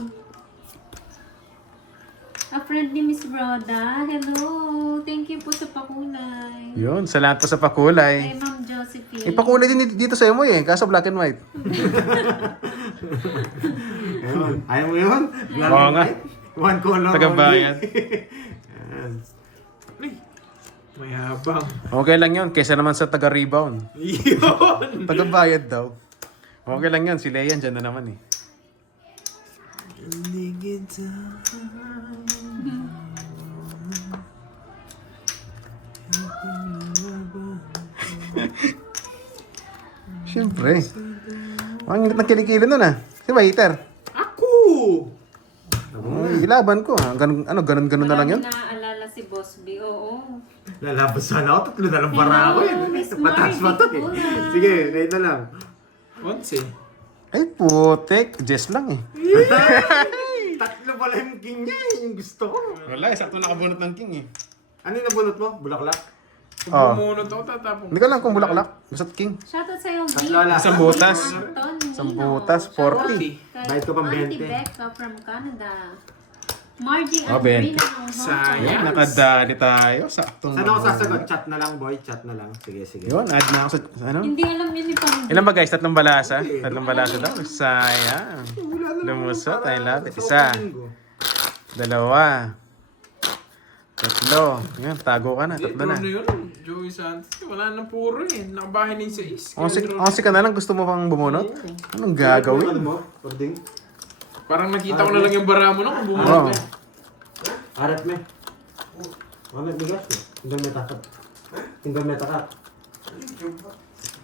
A friend friend ni Miss Rhoda. Hello. Thank you po sa pakulay. Yun, salamat po sa pakulay. Kay Ma'am Josephine. Pakulay din dito sa mo eh, kaso black and white. Ayun. Ayaw mo yun? Black Oo and nga. white? One color Tagabayan. Ayan. Ay, may habang. Okay lang yun, kaysa naman sa taga-rebound. Yun! Taga-bayad daw. Okay lang yun, si Leyan dyan na naman eh. Siyempre. Ang init ng kilikili nun ah. Si Waiter. Ako! Ilaban ko ah. Ganun na lang yun. Marami naaalala si Boss B. Oo. Lalabas sana ako. Tatlo na lang bara ako eh. Hello, Miss Patas Marky pa to eh. Pula. Sige, ngayon na lang. Once eh. Ay putek. Jess lang eh. Tatlo pala yung king niya eh. Yung gusto ko. Wala eh. Sakto nakabunot ng king eh. Ano yung nabunot mo? Bulaklak? Kung Oh. bumunot ako, tatapong. Hindi ko lang kung bulaklak. Basta't king. Shoutout sa'yo, B. Lola. Isang butas. Anton, Isang Nino. butas, 40. Kay Bayad ko pang Auntie 20. Becca from Canada. Margie Oh, 20. Andrina ng Hong Sayang. Kong. Nakadali tayo. Saktong. Saan ako sasagot? Chat na lang boy. Chat na lang. Sige, sige. Yun, add na ako sa ano? Hindi alam yun ni Pang. Ilan ba guys? Tatlong balasa? Tatlong balasa daw. Sayang. Lumusot. I love it. Isa. Dalawa. Tatlo. Yan, tago ka na. Hindi, Tatlo na. draw na yun. Joey Santos. Wala na puro eh. Nakabahay na yung 6. 11 ka na lang. Gusto mo pang bumunot? Anong Ano gagawin? mo? Ording? Parang nakita ko na lang yung bara mo no, kung bumunot Oo. eh. Arat me. Ano bigas mo? Tinggal may takat. Tinggal may takat.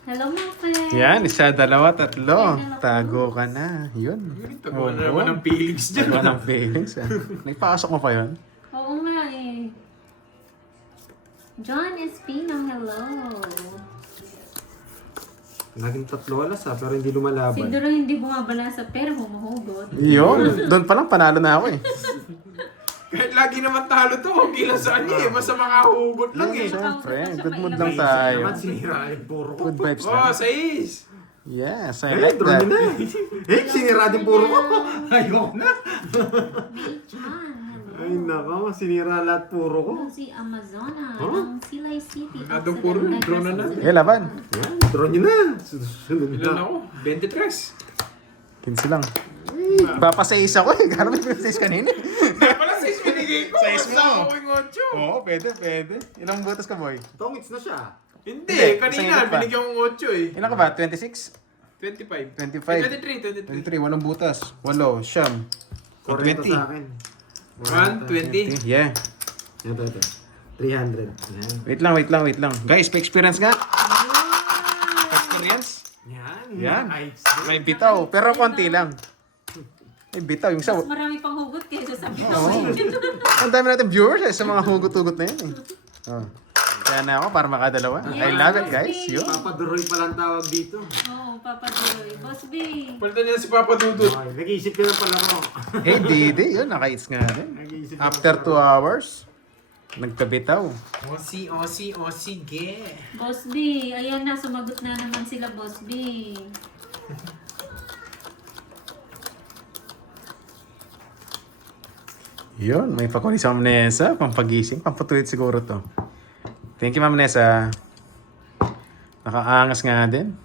Hello, mga friends. Yan, isa, dalawa, tatlo. Tago ka na. Yun. Tagawa na naman ng feelings dyan. Tago ng feelings. Ah. Nagpasok mo pa yun? Oo nga eh. John Espino, hello. Naging tatlo alas pero hindi Si lumalaban. Duro hindi bumabalasa pero humuhugot. Yun. Doon pa lang panalo na ako eh. Kahit lagi naman talo to, okay lang sa kanya eh. Basta makahugot lang eh. Siyempre, good mood lang tayo. Naman sinira yung puro ko. Good vibes Oh, lang. 6! Yes, I Eh, like draw that. na. Eh, sinira din puro ko. Ayoko na. May John, hello. Ay, nako. Sinira lahat puro ko. Hello, si Amazona Huh? ng Silay City. Masyadong puro, draw na na. Eh, laban. Yan, draw nyo na. Susunod Ilan na. ako? 23. 15 lang. Papasayis ako eh. Gano'n may pinasayis kanina. Pala 6 binigay ko. Size Basta mo. ako yung 8. Oo, pwede. Ilang butas ka, boy? Tongits na siya. Hindi, Hindi, kanina isang higit pa. binigyan kong 8 eh. Ilan ka ba? 26? 25. 25. 23. 23, walang butas. 8, siyam. 40 20. sa akin. 120. Yeah. Ito. 300. Yan. Wait lang. Guys, pa-experience nga. Experience? Yan. Yan. Ay, May bitaw, pero konti lang. May bitaw, yung isa. Mas marami pang hugot kaysa sa bitaw. Oo. Ang dami natin viewers eh, sa mga hugot-hugot na yun eh. Oh. Kaya na ako para makadalawa. I love it guys. Yun. Papa Duroy pa lang tawag dito. Oo, Papa Joy. Boss B. Palitan niya si Papa Dudut. Okay, nag-iisip ka lang pala mo. Hey Didi, yun, naka-hits nga rin. Nag-iisip After 2 hours, nagkabitaw. Sige. Boss B. Ayan na, sumagot na naman sila, Boss B. Yun, may pakuli sa Ma'am Nessa, pampagising, pampatulit siguro to. Thank you Ma'am Nessa. Nakaangas nga din.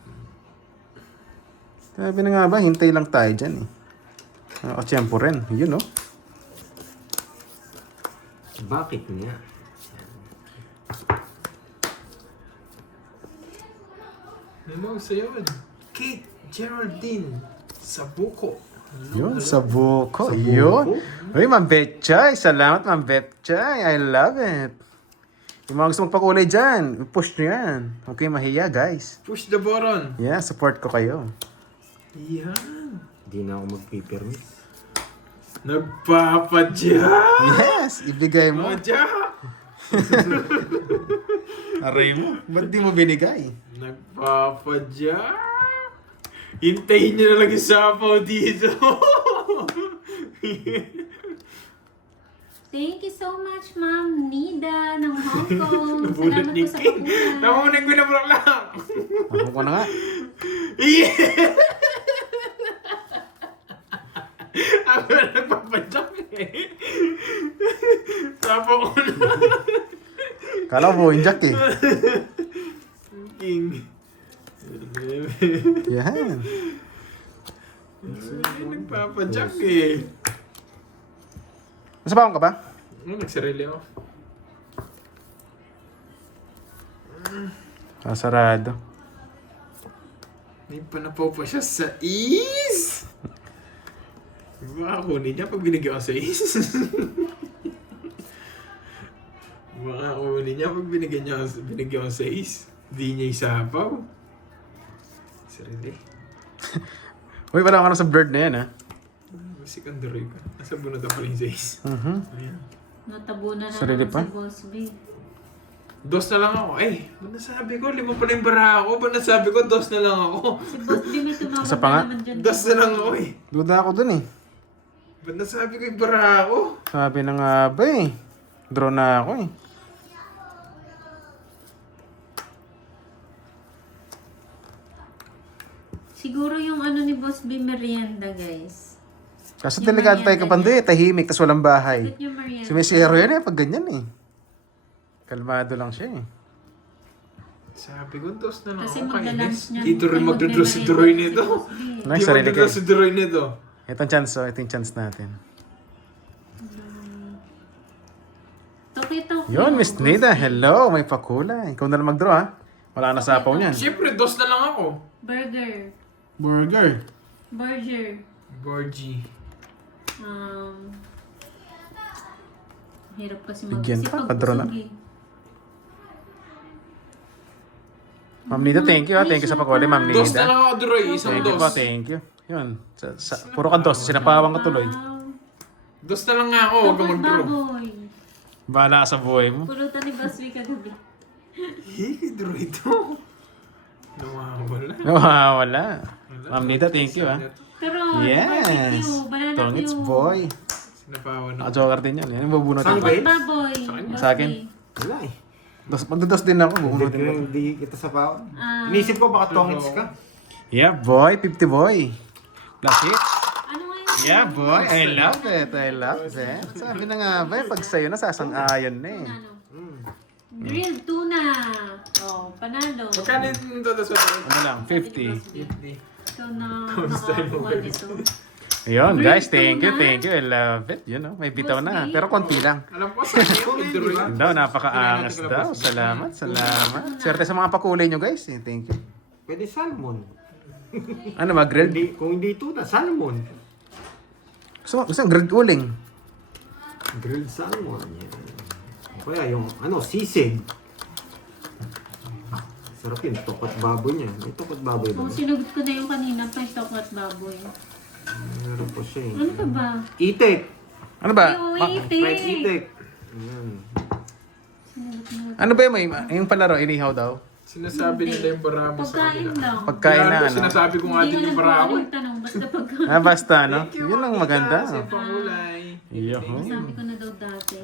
Sabi na nga ba, hintay lang tayo dyan eh. Nakatsyempo rin, yun oh. Bakit niya? Hello sa'yo. Kate Geraldine Sabuco. Yun, sa buko. Yun. Uy, Ma'am Betchay. Salamat, Ma'am Betchay. I love it. Yung mga gusto magpakulay dyan, push nyo yan. Huwag kayong mahiya, guys. Push the button. Yeah, support ko kayo. Yan. Hindi na ako magpipirmis. Nagpapadya. Yes, ibigay mo. Madya. Aray mo. Ba't di mo binigay? Nagpapadya. Hintayin niyo na lang yung sapaw dito. Thank you so much, Ma'am Nida ng Hong Kong. Nabulat Salamat ni po sa King. pakulan. Namunin ko na bro lang. Ako ko na nga. Yeah. Ako na nagpapadyak eh. Tapo ko na. Kala ko buhin Jack eh. King. Yan. Nagpapadyak eh. Nasa bawang ka ba? Nagsarili ako. Sarado. May panapaw pa siya sa is. Baka kunin niya pag binigyan ko sa is. Baka kunin niya pag binigyan ko sa is. Di niya isapaw. Sarili. Uy, wala ka na sa bird na yan, ha? Basic Android ka. Nasa bunod pa rin sa is. Ayan. Natabunan na Sarili naman pa? si Boss B. Dos na lang ako. Ay, ba't nasabi ko? 5 pala yung bara ako. Ba't nasabi ko? Dos na lang ako. Si Boss B may tumawag Isa pa nga? na naman dyan. Dos na lang ako eh. Duda ako dun eh. Ba't nasabi ko yung bara ako? Sabi na nga ba eh. Draw na ako eh. Siguro yung ano ni Boss B merienda, guys. Kaso Yung delikado tayo merienda kapando eh. Tahimik, tas walang bahay. Bakit yung merienda? Si Mesero yan eh, pag ganyan eh. Kalmado lang siya eh. Sabi ko, dos na lang Kasi ako magla-lunch kainis. niya. Dito rin Ay, magdodros si magme-merienda Droy si nito. Boss B. Nice, Di sarili magdodros kayo. si Droy nito. Itong chance oh, ito yung chance natin. Toki-toki. Yun, Miss Boss Nida, B. hello, may pakulay. Ikaw na lang mag-draw ha. Wala ka na sapaw niyan. Siyempre, dos na lang ako. Burger. Burger. Burger. Borgie. Hirap kasi Bigyan mag-isip pa, pag padro na. busog eh. Ma'am Nida, thank you ha. Thank you sa pakulay, Ma'am Dos na Nida. lang ako, Droy. Isang Thank you dos. po, thank you. Yun, puro ka dos, sinapawan ka tuloy. Wow. Dos na lang nga ako, huwag kang Tokot mag-draw. baboy. Bahala ka sa buhay mo. Pulutan ni Boss B kagabi. Droy ito. Nawawala. Wala. Ma'am Nida, thank you ha. Pero, Yes. barbecue, banana Tongits cue. boy. Sinapawan ako. Naka-joker din yan. Yan yung bubunutin Saan ko. ba Tokot yun? baboy. Boss Sa akin? B. Wala eh. Magdados din ako, bubunutin ko. Hindi kita sa pao. Ah. Inisip ko baka tongits ka. Yeah, boy. 50 boy. Plus it. Ano nga yun? Yeah, boy. I love it. I love it. Sabi na nga ba, pag sa'yo na, sasang-ayon na eh. Ano? Grilled tuna. Oh, panalo. Magkano yung dos sa Droy? Ano lang, 50. Ikaw na nakakuha nito. Ayun, guys. Thank you, thank you. I love it. You know, may bitaw na. Pero konti lang. Alam ko sa akin yung Droy. Daw, napakaangas daw. Salamat, salamat. Swerte sa mga pakulay nyo, guys. Eh. Thank you. Pwede salmon. Ano ba, grilled? Kung hindi tuna, salmon. Gusto ang grilled uling. Grilled salmon. Yan. O kaya yung sisig. Sarap yun, tokot baboy niya. May tokot baboy ba? Kung sinugot ko na yung kanina pa yung tokot baboy. Meron po siya eh. Ano ka ba? Itik! Ano ba? Yung Fried itik. itik. Ayan. Ano ba yung yung palaro? Inihaw daw? Sinasabi nila yung bara mo sa Pagkain kanila. lang. Pagkain na, Yan, ano? Sinasabi ko nga Hindi din ko yung alam bara kung ako. ano yung tanong. Basta pagkain. Ah, basta, no? Thank you, Yun ang Ma'am maganda. Nida, sa pangulay. Iyo. Sabi ko na daw dati.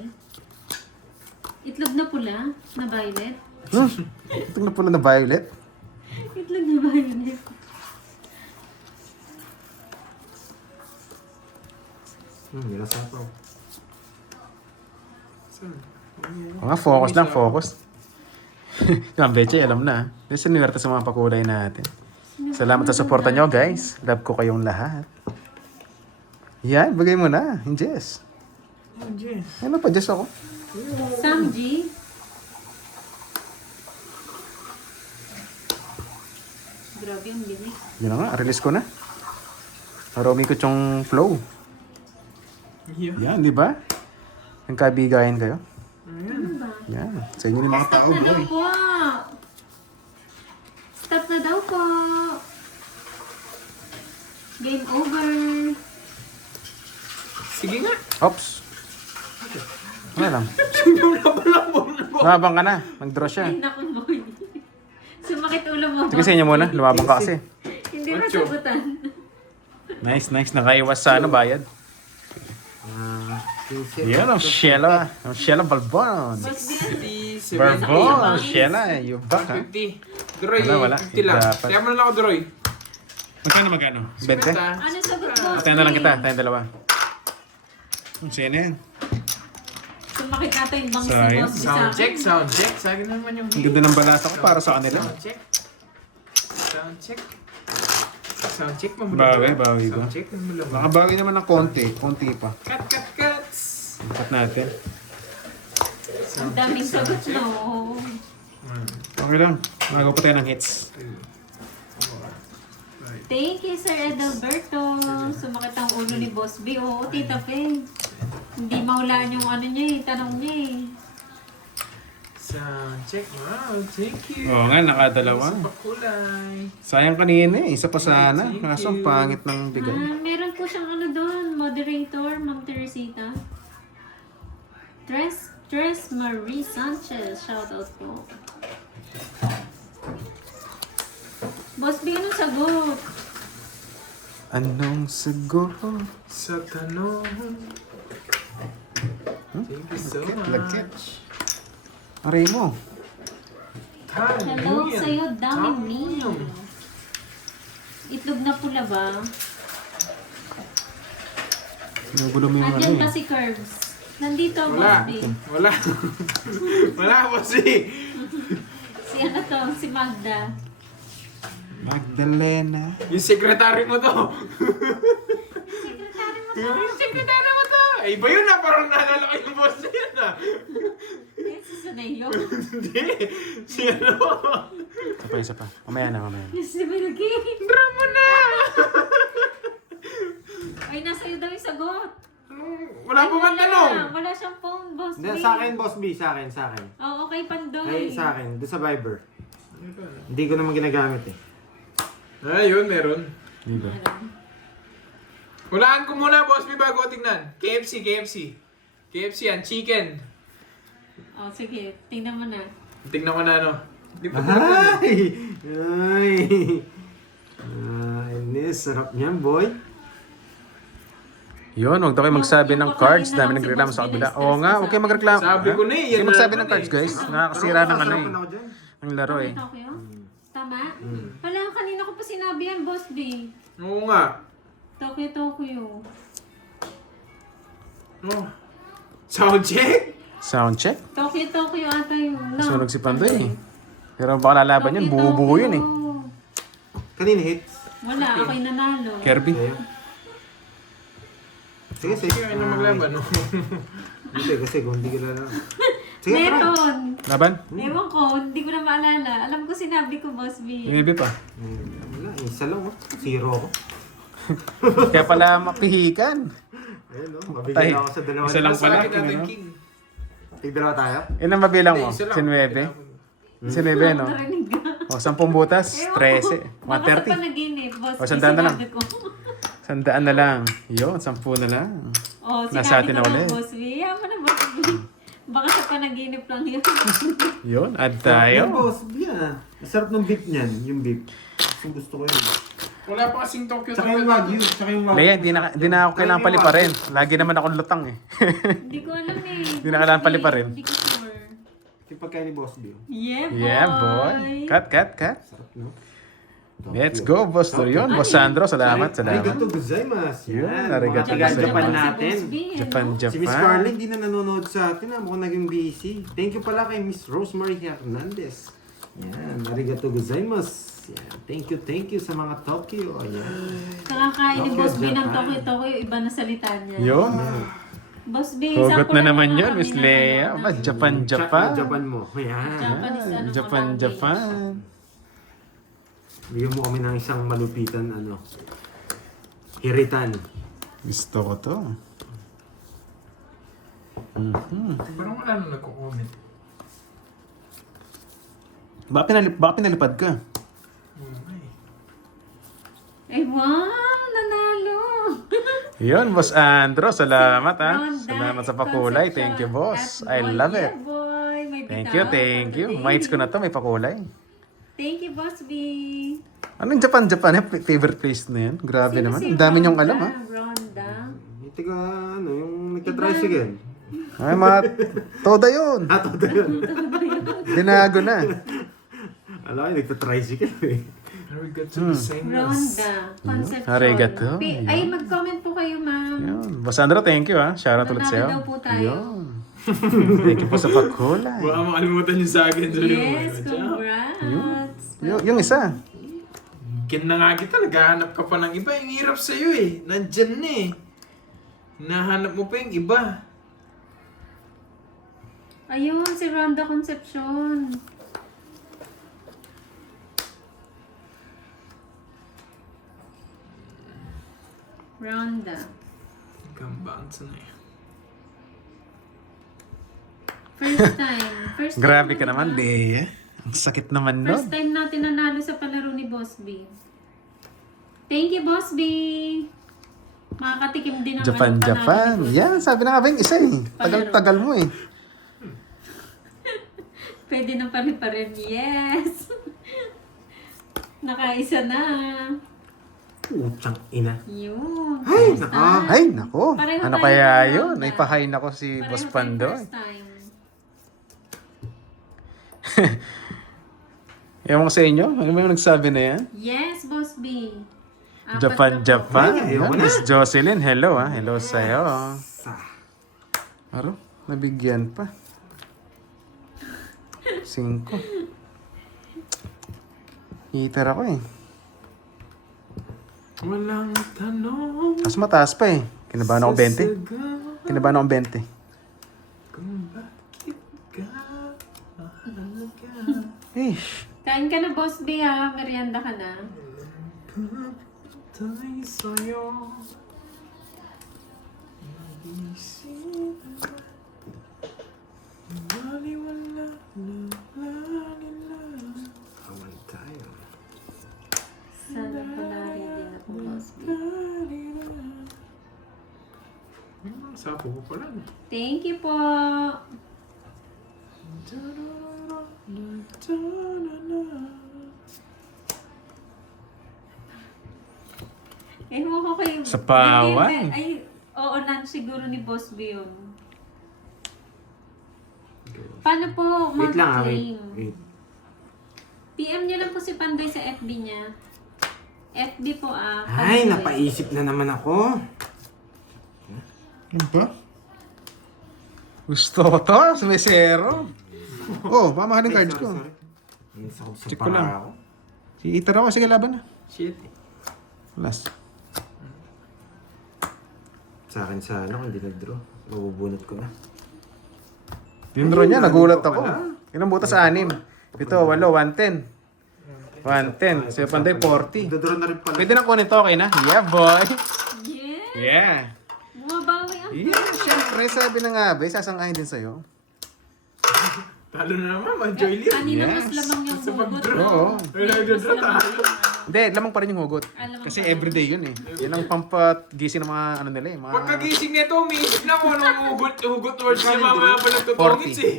Itlog na pula na violet. Ito na pula na violet. Itlog na violet. Nilasapaw. Mga focus lang, focus. Yung Beche, alam na. Kasi sinuwerte sa mga pakulay natin. Salamat sa suporta nyo, guys. Love ko kayong lahat. Yan, bagay mo na. Yung Jess. Oh, Jess. Ano pa, Jess ako? Samji. Grabe yung bilis. Yun na nga, release ko na. Para umikot yung flow. Yeah. Yan, di ba? Yung kabigayan kayo. Ano ba? Yan. Sa inyo ni mga Stop tao, na daw boy. po. Stop na daw po. Game over. Sige nga. Oops. Ano lang? Lumabang ka na. Nag-draw siya. Ay, naku mo. Sumakit ulo mo. Sige sa inyo muna. Lumabang ka kasi. Hindi mo Ocho. sagutan. Nice, nice. Nakaiwas sa bayad. Yan ang Sheila. Ang Sheila Balbon. Boss B. 50, Balbon. Sheila, you back ha? 50. Droy, Wala. 50 lang. Dapat. Kaya mo na lang ako, Droy. Magkano? 20? Ano sagot mo? Tayo na lang kita. Tayong dalawa. Sino yan? sumakit ata yung bangs ni Sayang. Boss B sa Sound akin. check, sound check. Sa akin naman yung Ang ganda ng balata ko para sa kanila. Sound check. Sound check. Sound check mo Bawi ba? Sound check mo lang. Nakabawi naman ng konti. Konti pa. Cut, cut, cuts. Cut natin. Ang daming sagot, no? Okay lang. Magawa pa tayo ng hits. Thank you, Sir Edalberto. Sumakit ang ulo ni Boss B. Oo, Tita Fe. Hindi maulaan yung ano niya eh, tanong niya eh. Sound check. Wow, thank you. Oo nga, nakadalawa. Sa pakulay. Sayang kanina eh. Isa pa sana. Thank Kaso ang you. pangit ng bigay. Meron po siyang ano doon, moderator, Ma'am Teresita. Tres Marie Sanchez. Shoutout po. Boss B, anong sagot? Anong sagot? Sa tanong. Thank you so Lagkit. much. Aray mo. Hello sa'yo, Dami Me. Itlog na pula ba? Nagulo mo yung ano Andyan eh. ba si Curbs? Nandito, Wala. Boss B. Wala. Wala po si. Si ano to, si Magda. Magdalena. Yung sekretary mo to. Sekretary mo to. Yung sekretary mo to. Ay, iba yun na. Parang naalala ko yung boss na yun ah. Eh, si Suneyo. Hindi. Si ano. Isa pa. Mamaya na. Si Bilgi. Drama na. Ay, nasa iyo daw yung sagot. Wala pa man tanong. Wala siyang phone, Boss B. Hindi, sa akin, Boss B. Sa akin. Oo, kay Pandoy. Ay, sa akin. Doon sa Viber. Hindi ko naman ginagamit eh. Ayun, meron. Diba? Hulaan ko muna, boss B, bago ko tingnan. KFC. KFC yan, chicken. Oh, sige. Tingnan mo na. Tingnan ko na ano. Hindi pa tingnan. Ay, sarap niyan, boy. Yun, huwag daw kayo magsabi Yung ng cards. kakain na Dami lang si nagreklamo sa Boss B, kabila. na-stress Oo nga, na huwag kayo sabi. magreklamo. Sabi ko na eh, Huwag yan kayo magsabi na ng naman cards, eh. guys. Nakakasira ng ano Masarapan ako eh. dyan. Ng laro eh. Tokyo? Tama? Wala, kanina ko pa sinabi yan, Boss B. Oo nga. Tokyo. Oh. Sound check? Sound check. Tokyo ata yung... No. Sunog si Pandoy eh. Pero baka lalaban yun, buo-buo yun eh. Kanina hits. Wala, ako'y nanalo. Kirby. Sige, sige. Sige, ano maglaban, no? Hindi, kasi kung hindi ka lang. Sige, tara. Meron. Laban? Ewan ko, hindi ko na maalala. Alam ko sinabi ko, Boss B. Yung ibi pa. Wala, isa lang oh. Zero ako. Kaya pala mapihikan. Ayun oh, Tay, mabigyan ako sa dalawa. isa lang Sa pala. akin natin, ano? king. Tigdalawa tayo? Ilan mabilang mo? Hindi, isa lang. Si 9? Si 9, no? Narinig ka. O, 10 butas, Ewan ko. 13. Baka sa 130. panaginip, Boss O, B, sandaan na lang. sinabi ko. 100 na lang. Yun, 10 na lang. Oh, Nasa sinabi atin ko na lang, ulit. Boss B. Yaman na, Boss B. Baka sa panaginip lang yun. Yun, add Yung tayo. boss, yan. Masarap ng beef niyan, yung beef. Gusto ko yun. Wala pa kasing Tokyo. Tsaka yung wagyu, tsaka yung wagyu. Leia, di na ako kailangan paliparin. Lagi naman ako lutang eh. Hindi ko alam eh. Hindi na kailangan paliparin. Hindi ko sure. Yung pagkain ni Boss B. Yeah, boy. Yeah, boy. Cut. Sarap, no? Let's go, Boss Torion. Boss Sandro, salamat. Arigato gozaimasu. Yun, Yan, arigato mga taga gozaimasu. Japan Si natin. Boss B, Japan, ano? Si Miss Japan. Carly hindi na nanonood sa atin ha. Mukhang naging busy. Thank you pala kay Miss Rosemary Hernandez. Yan, arigato gozaimasu. Yan, thank you sa mga Tokyo. Ayan. Kakakain ni Tokyo, Boss B ng Japan. Tokyo, iba na salita niya. Yun. Boss B, Hugot sample na naman lang yun, kami Miss ng Leia. ano, Ba, ng- Japan. Japan mo. Ayan. Japanese, ano, Japan, mga Japan. Bigyan mo kami ng isang malupitan, hiritan. Gusto ko to. Mhm. Parang wala nang nagko-comment. Baka pinalipad ka. Eh, wow! Nanalo! Yun, Boss Andro. Salamat ha. Ronda Salamat sa pakulay. Thank you, boss. I love it. Yeah, boy. May Thank bitawan you. pa Mates ko rin. na to, may pakulay. Thank you, Boss B. Anong Japan? Yung favorite place na yan? Grabe Sino naman. si Ang dami niyong Ronda? alam ha. Ronda. Yung taga, yung nagka-tricycle. Ay, mga toda yun. Ato na yun. Binago na. Alam ko, nagka-tricycle eh. Arigato gozaimasu. Ronda. Concepcion. Arigato. Ay, mag-comment po kayo, ma'am. Yun. Boss Andro, thank you ha. Shoutout ulit Nanalo sa'yo. daw po tayo. Yun. Thank you po sa pagkulay. Baka makalimutan niyo sa akin. Yes, congrats. Yung isa. Kin na nga kita, naghahanap ka pa ng iba. Yung hirap sa'yo eh. Nandyan na eh. Hinahanap mo pa yung iba. Ayun, si Rhonda Concepcion. Rhonda. Gambaan sa na eh. First time. First time Grabe ka mo, naman, diba? Bea. Ang sakit naman nun. First time natin nanalo sa palaro ni Boss B. Thank you, Boss B. Makakatikim din ng Japan, ano, Japan. panalo ni Boss. Yan, sabi na nga ba yung isa eh. Tagal-tagal mo eh. Pwede na pare-pare. Yes. Nakaisa na. Utang ina. Yun. Ay, First naka. time. Ay, nako. Pareho Ano tayo kaya ng yun? Rhonda. Naipahay na ko si Pareho Boss tayo Pandoy. first time. Ewan ko sa inyo, ano ba yung nagsabi na yan? Yes, Boss B. Apat Japan, na po. Japan. Ay, ayoko Yan, na. Miss Jocelyn, hello ah. Hello sa'yo. Sa. Aro, nabigyan pa. 5. Hitar ako eh. Walang tanong. Mas mataas pa eh. Kinabahan ako 20. Sasagot Kinabahan ako 20. kung bakit ka mahalaga. Ish. Kain ka na, Boss B, ha? Merienda ka na. Tayo sa'yo. Mag-isip Maliwala na. Kawan tayo. Sana panari din ako, Boss B. Sapo ko pala. Thank you po. Eh, mo ko kayo. Sa Pawan. Ay, oo, lunch siguro ni Boss B yun. Paano po Wait lang mag-claim? wait. PM niyo lang po si Pandoy sa FB niya. FB po Ay, Pandoy. napaisip na naman ako. Ano ba? Gusto ko to, sa mesero. Oh, mamahalin cards ko. Inis ako sa Check ko lang. paa ako. Si Itar ako, sige laban na. Shit. Last. Sa akin sana kung hindi nag-draw. Mabubunot ko na. Dinro niya, nagulat ako. pala. Ilang butas? 6. 7, 8, 110. 110. Sa Panday, 40. Nagdodraw na rin pala. Pwede na kunin to, okay na? Yeah, boy. Yeah. Yeah. Bumabawi ang Yeah, syempre, sabi na nga ba, sasangahin din sa'yo. Talo na naman, Manjoy Lee. kanina Yes. mas lamang yung Sa hugot. pag-draw. Oo. Ay, nagdadraw tayo. Hindi, lamang pa rin yung hugot. Lamang Kasi pa rin. everyday yun eh. Yan ang pampagising ng mga ano nila eh. Mga... Pagkagising nito, umiisip na kung anong hugot words niya mamaya pa nagtutungits 40. eh.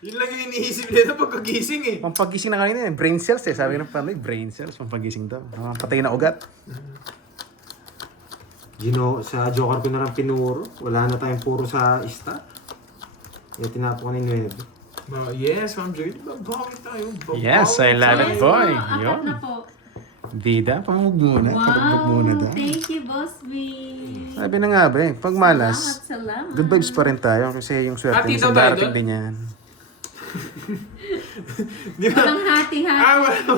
Yun lang yung iniisip nito pagkagising eh. Pampagising na kanina eh. Brain cells eh. Sabi ng panay, brain cells. Pampagising daw. Mga patay na ugat. Sa Joker ko na lang pinuro. Wala na tayong puro sa stat. Kaya tinapo ko na yung 9. Yes, Ma'am Joy. Babawi tayo. Babawi Yes, I love it, Yes, boy. po, apat Yun. na po. Bida, pamamug muna. Pamamug muna Wow, daw. thank you, Boss B. Sabi na nga ba eh, pag malas, Salamat. good vibes pa rin tayo kasi yung swerte Hati sa daw tayo darating doon? din yan. Di ba? Walang hati-hati. Wala.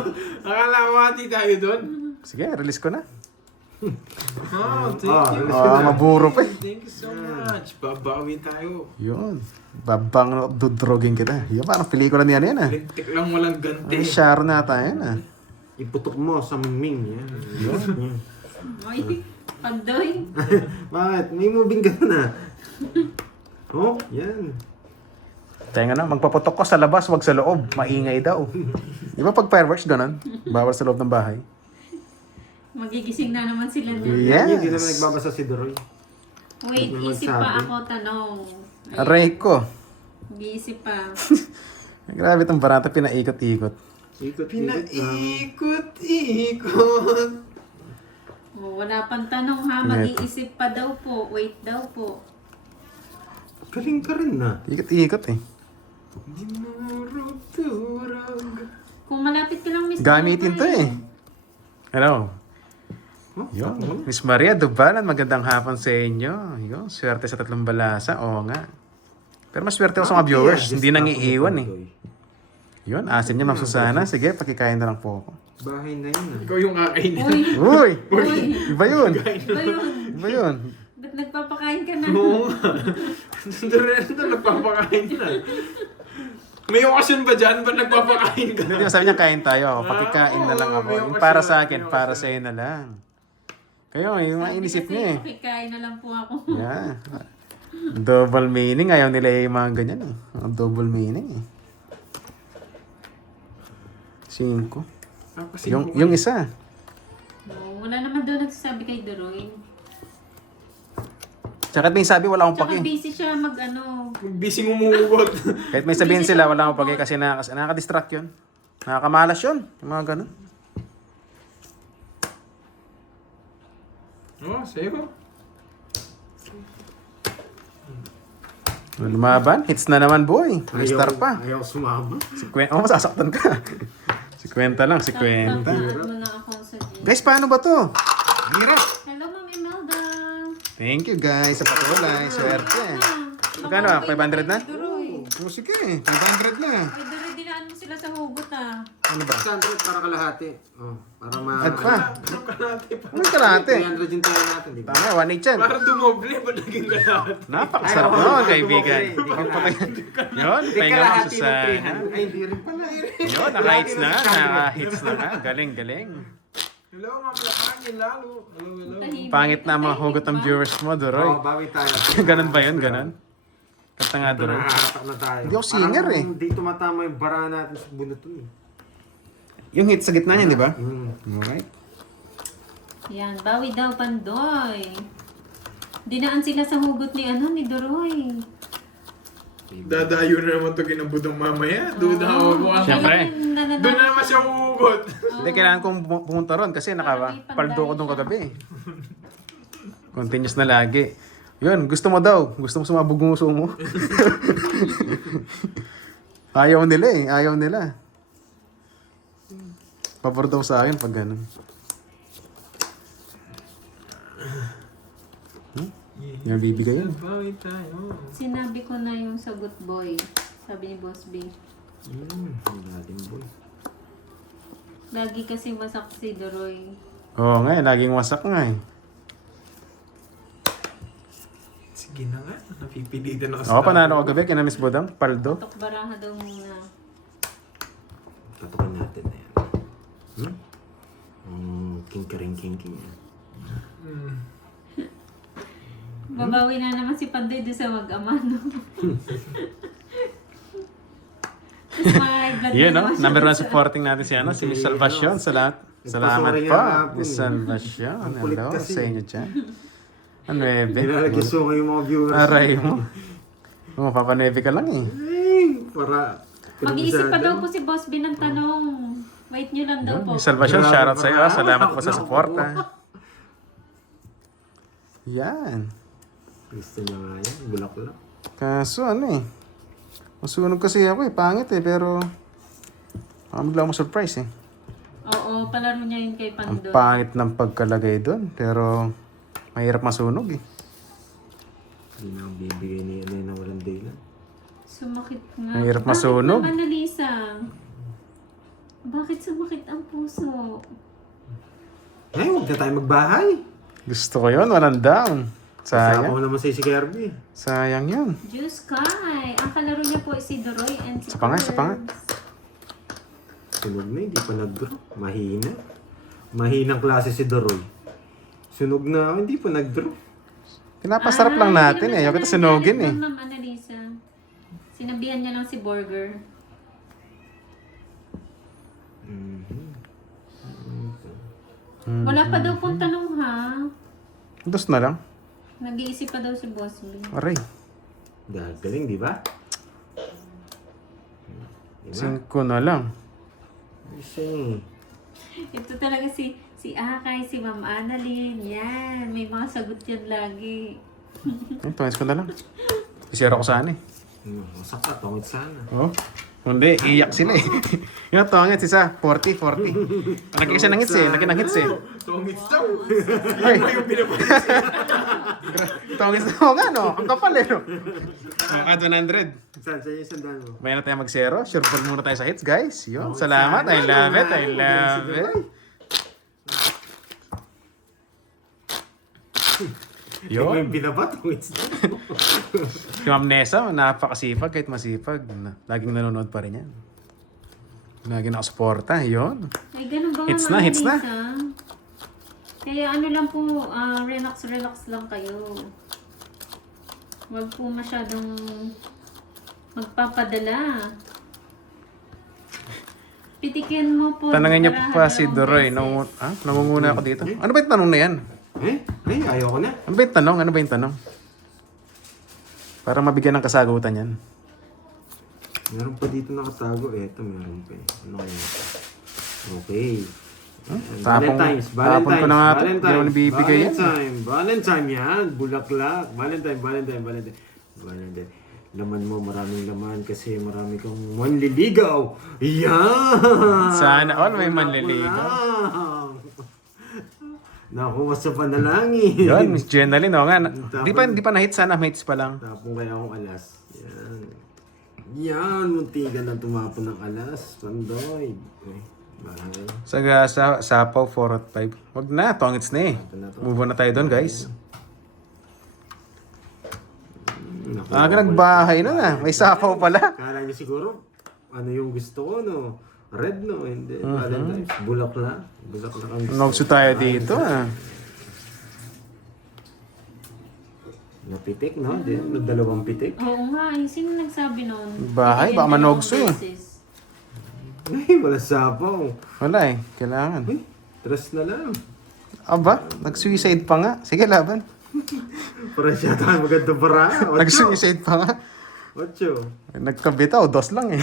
Akala ko hati tayo doon. Sige, release ko na. Oh, thank you. Maburo pa eh. Thank you so much. Babawi tayo. Yun. Babang dudrogin kita. Yun, parang pelikula niya yan ah. Lintik lang walang Ay, ganti. Sharon na tayo yan ah. Iputok mo sa mingming. Yan. Yan. Ay, Pandoy. Bakit? May moving ka na. Oh, yan. Tayo nga na, magpaputok ko sa labas, wag sa loob. Maingay daw. Di ba pag fireworks ganun? Bawal sa loob ng bahay. Magigising na naman sila niya. Yes. Hindi naman nagbabasa si Doroy. Wait, Ano isip magsabi? pa ako tanong. Aray ko. Mag-iisip pa. Grabe itong barata, pinaikot-ikot. Ikot-ikot lang. Pinaikot-ikot. Oh, wala pang tanong ha. Mag-iisip pa daw po. Wait daw po. Galing ka rin na. Ikot-ikot eh. Dinurog-turog. Kung malapit ka lang, Miss Gamitin to Maria. eh. Ano? Oh, Yun. Miss Maria Dubalan, magandang hapon sa inyo. Yun, swerte sa tatlong balasa. Oo nga. Pero maswerte ako sa mga viewers. Bakit Hindi kaya? nang Just iiwan ako eh. Pandoy. Yun, asin niya, Ma'am Susana. Sige, pakikain na lang po ako. Bahay na yun ah. Ikaw yung kakainin. Uy! Uy! Uy! Iba yun! Ba yun? Iba yun! Ba't nagpapakain ka na? Oo nga. Ito, nagpapakain na. May okasyon ba dyan? Ba't nagpapakain ka? Hindi, sabi niya kain tayo ako. Pakikain na lang ako. may Yung okasyon, para sa may akin, okasyon. para sa'yo na lang. Kayo, yung mga inisip Kasi niya eh. pakikain na lang po ako. Yeah. Double meaning. Ayaw nila yung mga ganyan eh. Mga double meaning eh. 5. Yung isa. No, wala naman daw nagsasabi kay Doroy. Tsaka may sabi wala akong Tsaka pake. busy siya mag-ano. Busy umuugot. Kahit may sabihin sila wala akong pake kasi nakaka-distract yun. Nakakamalas yun. Yung mga ganun. Oh, sa'yo. Lumaban. Hits na naman boy. May star pa. Ayaw sumama. Masasaktan ka. 50 lang, 50. Tataan mo na ako sa gym. Guys, paano ba to? Hirap. Hello, Ma'am Imelda. Thank you guys sa patuloy. Swerte. Magkano ah? 500 na? Oh, sige. 500 na. Ay, Doroy, dinaan mo sila sa hugot ah. Ano ba? 600 para kalahati. Oh, para ma... Add pa. Anong kalahati pa? Anong kalahati? 300 yung tayo natin, di ba? Tama, 1 yan. Parang dumoble. Ba't naging kalahati? Napakasarap Ay, oo, nun, hindi kaibigan. ko Ang patay. Yun, pahinga mo sa sana. Ay, hindi rin pala. Yun, naka-hits na. Naka-hits na ka. Galing, galing. Hello, mapilakanin lalo. Hello. Tahimik. Pangit na ang mga hugot ng viewers mo, Oo, Doroy. bawi tayo. Ganon ba yun? Ganon? Kata nga, Doroy. Nakahatak na tayo. Hindi ako singer eh. Parang di tumatama yung bara natin sa bunuton eh. Yung hit sa gitna niya, di ba? Hmm. Alright. Yan, bawi daw, Pandoy. Dinaan sila sa hugot ni Doroy. Dadayo na naman ito kinabudong mamaya. Doon na ako bukas. Siyempre. Doon na naman siya uugot. Hindi, kailangan kong pumunta ron kasi nakapaldo ko nung kagabi. Continuous na lagi. Yun, gusto mo daw. Gusto mo sumabog ng uso mo. Ayaw nila eh. Ayaw nila. Pabor daw sa akin pag ganun. Yung bibigay yun. Bawi tayo. Sinabi ko na yung sagot boy. Sabi ni Boss B. Ang dating boy. Lagi kasi masak si Doroy. Oo nga eh, laging wasak nga eh. Sige na nga. Napipilitan ako Oo, panalo ko gabi, kina Miss Bodang, paldo. Tok baraha daw muna. Tatukan natin na yan. King-king. Babawi na naman si Pandoy doon sa mag-ama, no? Tapos mga blood Yun, no? naman siya. Number 1 supporting natin si, si Miss Salvacion. Salamat Nagpasuri po, nga po Miss eh. Salvacion. Ang kulit Hello kasi. sa inyo dyan. Ano eh, Nilalagyan mo yung mga viewers. Aray mo. Oo, papanebe ka lang eh. Ay, para... Mag-iisip pa daw po si Boss B ng tanong. Wait nyo lang daw po. Miss Salvacion, shoutout sa iyo. Salamat po sa suporta. Yan. Gusto niya nga yan, bulaklak. Kaso ano eh. Masunog kasi ako eh. Pangit eh, pero... bigla mo surprise eh. Oo, palaro niya yun kay Ang Pandoy. pangit ng pagkalagay doon. Pero... mahirap masunog eh. Hindi na ang bibigay ni Ene na walang dahilan. Sumakit nga. Mahirap masunog. Bakit naman, Alisa? Bakit sumakit ang puso? Ay, huwag na tayo magbahay. Gusto ko yun, walang down. Kasama Sayang. ko naman sa si Kirby. Sayang yun. Juice Sky. Ang kalaro niya po si Doroy and si Isa pa nga, isa pa nga. Curbs. Sunog na, hindi pa nag-drop. Mahina. Mahinang klase si Doroy. Sunog na ako, hindi pa nag-drop. Pinapasarap lang natin eh. Yung kita sunugin eh. Ma'am Annalisa. Sinabihan niya lang si Burger. Wala pa daw pong tanong ha. Dos na lang. Nag-iisip pa daw si Boss B. Aray. Galing, di ba? Di ba? 5 na lang. Kasi, Ito talaga si Akay, si Ma'am Annalyn. Yan. May mga sagot yan lagi. Ay, 20 ko na lang. Isira ko sana eh. masak ka, tungit sana. Oh. Hindi, iyak sila eh. Yung tongits isa, 40. Lagi siya ng hits eh. Lagi ng hits eh. Tongits daw. Ay, Yung pinapalit. tongits na ako nga no. Ang kapal eh no. At 100. Saan? Saan yung sandaan mo? May na tayo mag-zero. Sure fall muna tayo sa hits guys. Yun, salamat. I love it. I love it. Yung Yun. binabat, wait. Si Ma'am Nessa, napakasipag kahit masipag. Laging nanonood pa rin yan. Laging nakasuporta. Yun. Ay, ganun ba nga Hits na, mga hits na. Lisa? Kaya ano lang po, relax lang kayo. Huwag po masyadong magpapadala. Pitikin mo po. Tanangin niyo para pa si dalawang Doroy. beses. Nangunguna ako dito. Ano ba yung tanong na yan? Ay, ayaw ko na. Ano ba yung tanong? Ano ba yung tanong? Para mabigyan ng kasagutan yan. Meron pa dito nakatago. Eto, meron pa eh. Ano kaya? Okay. Tapon ko na nga ito. Hindi ako nabibigay yan. Valentine yan. Bulaklak. Valentine. Laman mo, maraming laman kasi marami kang manliligaw. Yan! Sana all may manliligaw. Nakuha sa panalangin. Yun, Miss Jenaline. Oo nga. Di pa na-hit sana. Mates pa lang. Tapong kaya akong alas. Yan, muntigan na tumapon ng alas. Pandoy. Okay, bahay. Sagasa, Sapaw, 4 at 5. Wag na, tongits na eh. Move on na tayo doon, guys. Nagbahay na. May Sapaw pala. Kala niyo siguro, ano yung gusto ko, no? Red, no? Hindi. Valentine's. Bulaklak. Bulaklak ang gusto. Nogso tayo dito ah. Napitik, no? Dalawang pitik. Oo nga, sino nagsabi noon? Bahay, baka manogso eh. Ay, wala sapaw. Wala eh, kailangan. Uy, trust na lang. Aba, nag-suicide pa nga. Sige, laban. Para siya tayo maganda para. Nag-suicide pa nga. 8. Nagkabitaw, 2 lang eh.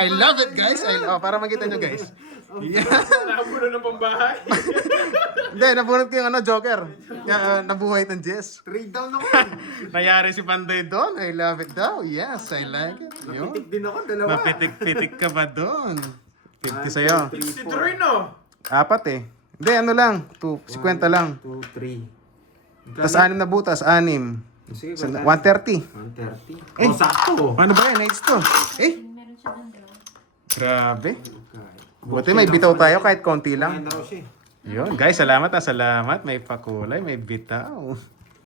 I love it guys. Para makita nyo guys. Yeah. Nakapuno ng pambahay. Hindi, nabunot ko yung Joker. Nabuhay ng Jess. 3 down ako. Nayari si Pandoy doon. I love it daw. Yes, I like it. Yun. Napitik din ako, dalawa. Mapitik-pitik ka ba doon? 50 sa'yo. Si Troy, no? 4 eh. Hindi, ano lang. 50 lang. 2, 3. Tapos 6 na butas. 6. Sige, 130. 130. Eh. Oh, sakto. Ano ba yan? Nights to. Eh, Meron siya doon, bro. grabe. Buti may bitaw tayo kahit konti lang. Kaya na raw siya. Yun, guys, salamat. May pakulay, may bitaw.